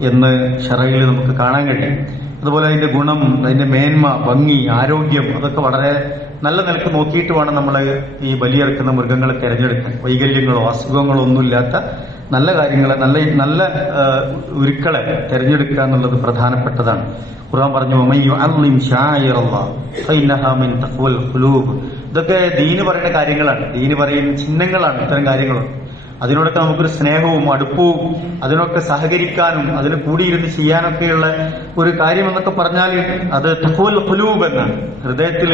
എന്ന് ശറയിൽ നമുക്ക് കാണാൻ കഴിയും. അതുപോലെ അതിന്റെ ഗുണം, അതിന്റെ മേന്മ, ഭംഗി, ആരോഗ്യം അതൊക്കെ വളരെ നല്ല നിലക്ക് നോക്കിയിട്ട് വേണം നമ്മൾ ഈ ബലിയെറുക്കുന്ന മൃഗങ്ങളെ തിരഞ്ഞെടുക്കാൻ. വൈകല്യങ്ങളോ അസുഖങ്ങളോ ഒന്നുമില്ലാത്ത നല്ല കാര്യങ്ങളെ, നല്ല ഉരുക്കളെ തിരഞ്ഞെടുക്കുക എന്നുള്ളത് പ്രധാനപ്പെട്ടതാണ്. ഖുർആൻ പറഞ്ഞു, ഇതൊക്കെ ദീന് പറയുന്ന കാര്യങ്ങളാണ്, ദീന് പറയുന്ന ചിഹ്നങ്ങളാണ്. ഇത്തരം കാര്യങ്ങളും അതിനോടൊക്കെ നമുക്കൊരു സ്നേഹവും അടുപ്പവും അതിനൊക്കെ സഹകരിക്കാനും അതിന് കൂടിയിരുന്ന് ചെയ്യാനൊക്കെയുള്ള ഒരു കാര്യം എന്നൊക്കെ പറഞ്ഞാൽ അത് തഖ്വൽ ഖുലൂബ് എന്നാണ്. ഹൃദയത്തിൽ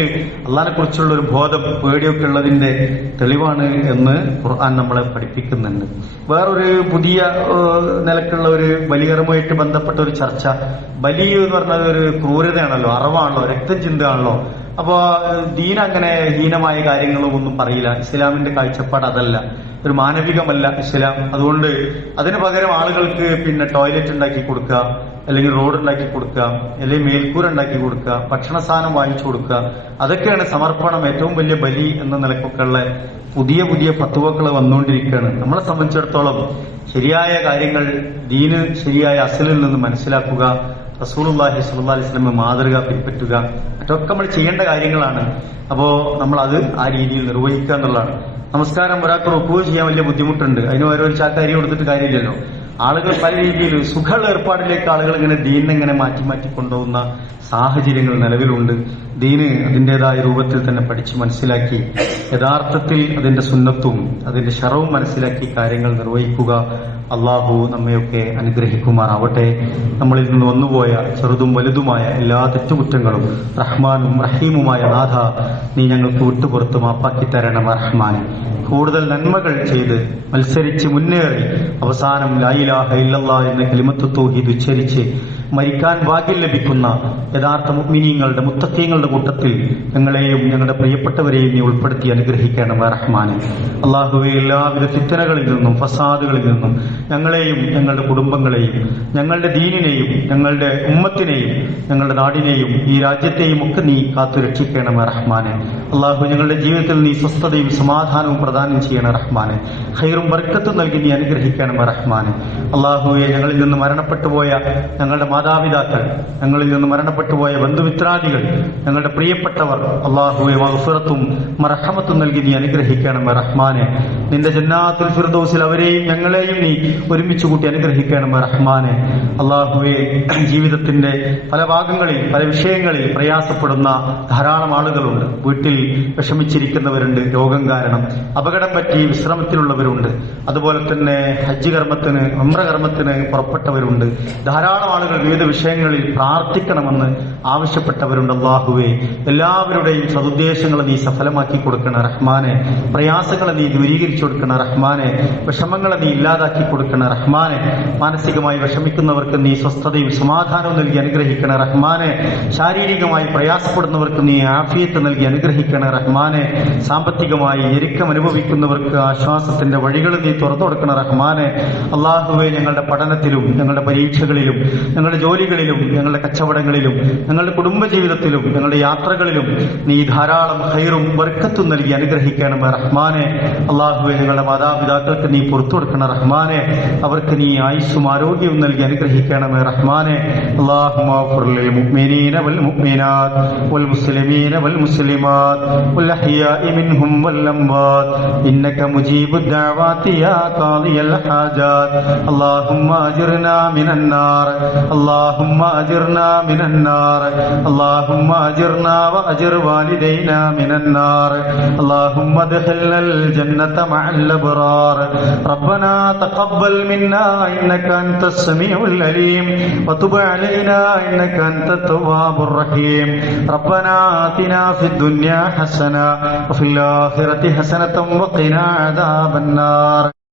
അള്ളാഹിനെ കുറിച്ചുള്ള ഒരു ബോധം, പേടിയൊക്കെ ഉള്ളതിന്റെ തെളിവാണ് എന്ന് ഖുർആൻ നമ്മളെ പഠിപ്പിക്കുന്നുണ്ട്. വേറൊരു പുതിയ നിലക്കുള്ള ഒരു ബലികർമ്മമായിട്ട് ബന്ധപ്പെട്ട ഒരു ചർച്ച, ബലി എന്ന് പറഞ്ഞത് ഒരു ക്രൂരതയാണല്ലോ, അറവാണല്ലോ, രക്തം ചിന്തയാണല്ലോ. അപ്പോ ദീൻ അങ്ങനെ ഹീനമായ കാര്യങ്ങളും ഒന്നും പറയില്ല. ഇസ്ലാമിന്റെ കാഴ്ചപ്പാട് അതല്ല, ഒരു മാനവികമല്ല ഇസ്ലാം. അതുകൊണ്ട് അതിന് പകരം ആളുകൾക്ക് ടോയ്ലറ്റ് ഉണ്ടാക്കി കൊടുക്കുക, അല്ലെങ്കിൽ റോഡ് ഉണ്ടാക്കി കൊടുക്കുക, അല്ലെങ്കിൽ മേൽക്കൂര ഉണ്ടാക്കി കൊടുക്കുക, ഭക്ഷണ സാധനം വാങ്ങിച്ചു കൊടുക്കുക, അതൊക്കെയാണ് സമർപ്പണം, ഏറ്റവും വലിയ ബലി എന്ന നിലക്കൊക്കെയുള്ള പുതിയ പുതിയ ഫത്വകൾ വന്നുകൊണ്ടിരിക്കുകയാണ്. നമ്മളെ സംബന്ധിച്ചിടത്തോളം ശരിയായ കാര്യങ്ങൾ, ദീന് ശരിയായ അസലിൽ നിന്ന് മനസ്സിലാക്കുക, റസൂലുള്ളാഹി സ്വല്ലല്ലാഹി അലൈഹി വസല്ലം മാതൃക പിൻപറ്റുക, അതൊക്കെ നമ്മൾ ചെയ്യേണ്ട കാര്യങ്ങളാണ്. അപ്പോ നമ്മൾ അത് ആ രീതിയിൽ നിർവഹിക്കുക എന്നുള്ളതാണ്. നമസ്കാരം ഒരാൾക്ക് റുക്കൂ ചെയ്യാൻ വലിയ ബുദ്ധിമുട്ടുണ്ട്, അതിന് ഓരോ ചാക്ക അരി കൊടുത്തിട്ട് കാര്യമില്ലല്ലോ. ആളുകൾ പല രീതിയിൽ സുഖമുള്ള ഏർപ്പാടിലേക്ക് ആളുകൾ ഇങ്ങനെ ദീനിനെ മാറ്റി മാറ്റി കൊണ്ടുപോകുന്ന സാഹചര്യങ്ങൾ നിലവിലുണ്ട്. ദീന് അതിൻ്റെതായ രൂപത്തിൽ തന്നെ പഠിച്ച് മനസ്സിലാക്കി യഥാർത്ഥത്തിൽ അതിന്റെ സുന്നത്തും അതിന്റെ ശറവും മനസ്സിലാക്കി കാര്യങ്ങൾ നിർവഹിക്കുക. അള്ളാഹു നമ്മയൊക്കെ അനുഗ്രഹിക്കുമാറാവട്ടെ. നമ്മളിൽ നിന്ന് വന്നുപോയ ചെറുതും വലുതുമായ എല്ലാ തെറ്റുകുറ്റങ്ങളും റഹ്മാനും റഹീമുമായ നാഥ നീ ഞങ്ങൾക്ക് വിട്ടുപുറത്ത് മാപ്പാക്കി തരണം റഹ്മാൻ. കൂടുതൽ നന്മകൾ ചെയ്ത് മത്സരിച്ച് മുന്നേറി അവസാനം ലാ ഇലാഹ ഇല്ലല്ലാഹ് എന്ന കലിമത്ത് തൗഹീദ് ഉച്ചരിച്ച് മരിക്കാൻ ഭാഗ്യം ലഭിക്കുന്ന യഥാർത്ഥ മുഅ്മിനീങ്ങളുടെ മുത്തഖീങ്ങളുടെ കൂട്ടത്തിൽ ഞങ്ങളെയും ഞങ്ങളുടെ പ്രിയപ്പെട്ടവരെയും നീ ഉൾപ്പെടുത്തി അനുഗ്രഹിക്കണം റഹ്മാനെ. അല്ലാഹുവേ, എല്ലാവിധ ഫിത്നകളിൽ നിന്നും ഫസാദുകളിൽ നിന്നും ഞങ്ങളെയും ഞങ്ങളുടെ കുടുംബങ്ങളെയും ഞങ്ങളുടെ ദീനിനെയും ഞങ്ങളുടെ ഉമ്മത്തിനെയും ഞങ്ങളുടെ നാടിനെയും ഈ രാജ്യത്തെയും ഒക്കെ നീ കാത്തു രക്ഷിക്കണം റഹ്മാനെ. അല്ലാഹു, ഞങ്ങളുടെ ജീവിതത്തിൽ നീ സ്വസ്ഥതയും സമാധാനവും പ്രദാനം ചെയ്യണം റഹ്മാനെ. ഖൈറും ബർക്കത്തും നൽകി നീ അനുഗ്രഹിക്കണം റഹ്മാനെ. അല്ലാഹുവേ, ഞങ്ങളിൽ നിന്ന് മരണപ്പെട്ടുപോയ ഞങ്ങളുടെ മാതാപിതാക്കൾ, ഞങ്ങളിൽ നിന്ന് മരണപ്പെട്ടുപോയ ബന്ധുമിത്രാദികൾ, ഞങ്ങളുടെ പ്രിയപ്പെട്ടവർ, അല്ലാഹുവേ മഗ്ഫിറത്തും മർഹമത്തും നൽകി നീ അനുഗ്രഹിക്കണം റഹ്മാനെ. നിന്റെ ജന്നാത്തുൽ ഫിർദൗസിൽ അവരെയും ഞങ്ങളെയും നീ ഒരുമിച്ച് കൂട്ടി അനുഗ്രഹിക്കണം റഹ്മാനെ. അല്ലാഹുവേ, ജീവിതത്തിന്റെ പല ഭാഗങ്ങളിൽ പല വിഷയങ്ങളിൽ പ്രയാസപ്പെടുന്ന ധാരാളം ആളുകളുണ്ട്. വീട്ടിൽ വിഷമിച്ചിരിക്കുന്നവരുണ്ട്, രോഗം കാരണം അപകടം പറ്റി വിശ്രമത്തിലുള്ളവരുണ്ട്. അതുപോലെ തന്നെ ഹജ്ജ് കർമ്മത്തിന് ഉംറ കർമ്മത്തിന് പുറപ്പെട്ടവരുണ്ട്. ധാരാളം ആളുകൾ വിവിധ വിഷയങ്ങളിൽ പ്രാർത്ഥിക്കണമെന്ന് ആവശ്യപ്പെട്ടവരുണ്ട്. അല്ലാഹുവേ, എല്ലാവരുടെയും സതുദ്ദേശങ്ങളെ നീ സഫലമാക്കി കൊടുക്കണം റഹ്മാനെ. പ്രയാസങ്ങളെ നീ ദൂരീകരിച്ചു കൊടുക്കണം റഹ്മാനെ. വിഷമങ്ങളെ നീ ഇല്ലാതാക്കി കൊടുക്കണം റഹ്മാനെ. മാനസികമായി വിഷമിക്കുന്നവർക്ക് നീ സ്വസ്ഥതയും സമാധാനവും നൽകി അനുഗ്രഹിക്കണം റഹ്മാനെ. ശാരീരികമായി പ്രയാസപ്പെടുന്നവർക്ക് നീ ആഫിയത്ത് നൽകി അനുഗ്രഹിക്കണം റഹ്മാനെ. സാമ്പത്തികമായി ഞെരുക്കം അനുഭവിക്കുന്നവർക്ക് ആശ്വാസത്തിന്റെ വഴികൾ നീ തുറന്നു കൊടുക്കണം റഹ്മാനെ. അല്ലാഹുവേ, ഞങ്ങളുടെ പഠനത്തിലും ഞങ്ങളുടെ പരീക്ഷകളിലും ഞങ്ങളുടെ ജോലികളിലും ഞങ്ങളുടെ കച്ചവടങ്ങളിലും ഞങ്ങളുടെ കുടുംബജീവിതത്തിലും ഞങ്ങളുടെ യാത്രകളിലും നീ ധാരാളം ഖൈറും ബർക്കത്തും നൽകി അനുഗ്രഹിക്കണം റഹ്മാനെ. അല്ലാഹുവേ, ഞങ്ങളുടെ മാതാപിതാക്കൾക്ക് നീ പുറത്തു കൊടുക്കണം റഹ്മാനെ. അവർക്ക് നീ ആയുസ്സും ആരോഗ്യവും നൽകി അനുഗ്രഹിക്കണം റഹ്മാനെ. അല്ലാഹുമ്മ ഗ്ഫിർ ലിൽ മുഅ്മിനീന വൽ മുഅ്മിനാത്ത് വൽ മുസ്ലിമീന വൽ മുസ്ലിമാത്ത് വൽ അഹ്യാഇ മിൻഹും വൽ അംവാത് ഇന്നക മുജീബുദ് ദഅവാതി യാ ഖാദിയൽ ഹാജാത്ത്. അല്ലാഹുമ്മ അജിർനാ മിനൻ നാർ, اللهم أجرنا من النار، اللهم أجرنا وأجر والدينا من النار، اللهم ادخلنا الجنة مع الأبرار. ربنا تقبل منا إنك أنت السميع العليم وتب علينا إنك أنت التواب الرحيم. ربنا آتنا في الدنيا حسنة وفي الآخرة حسنة وقنا عذاب النار.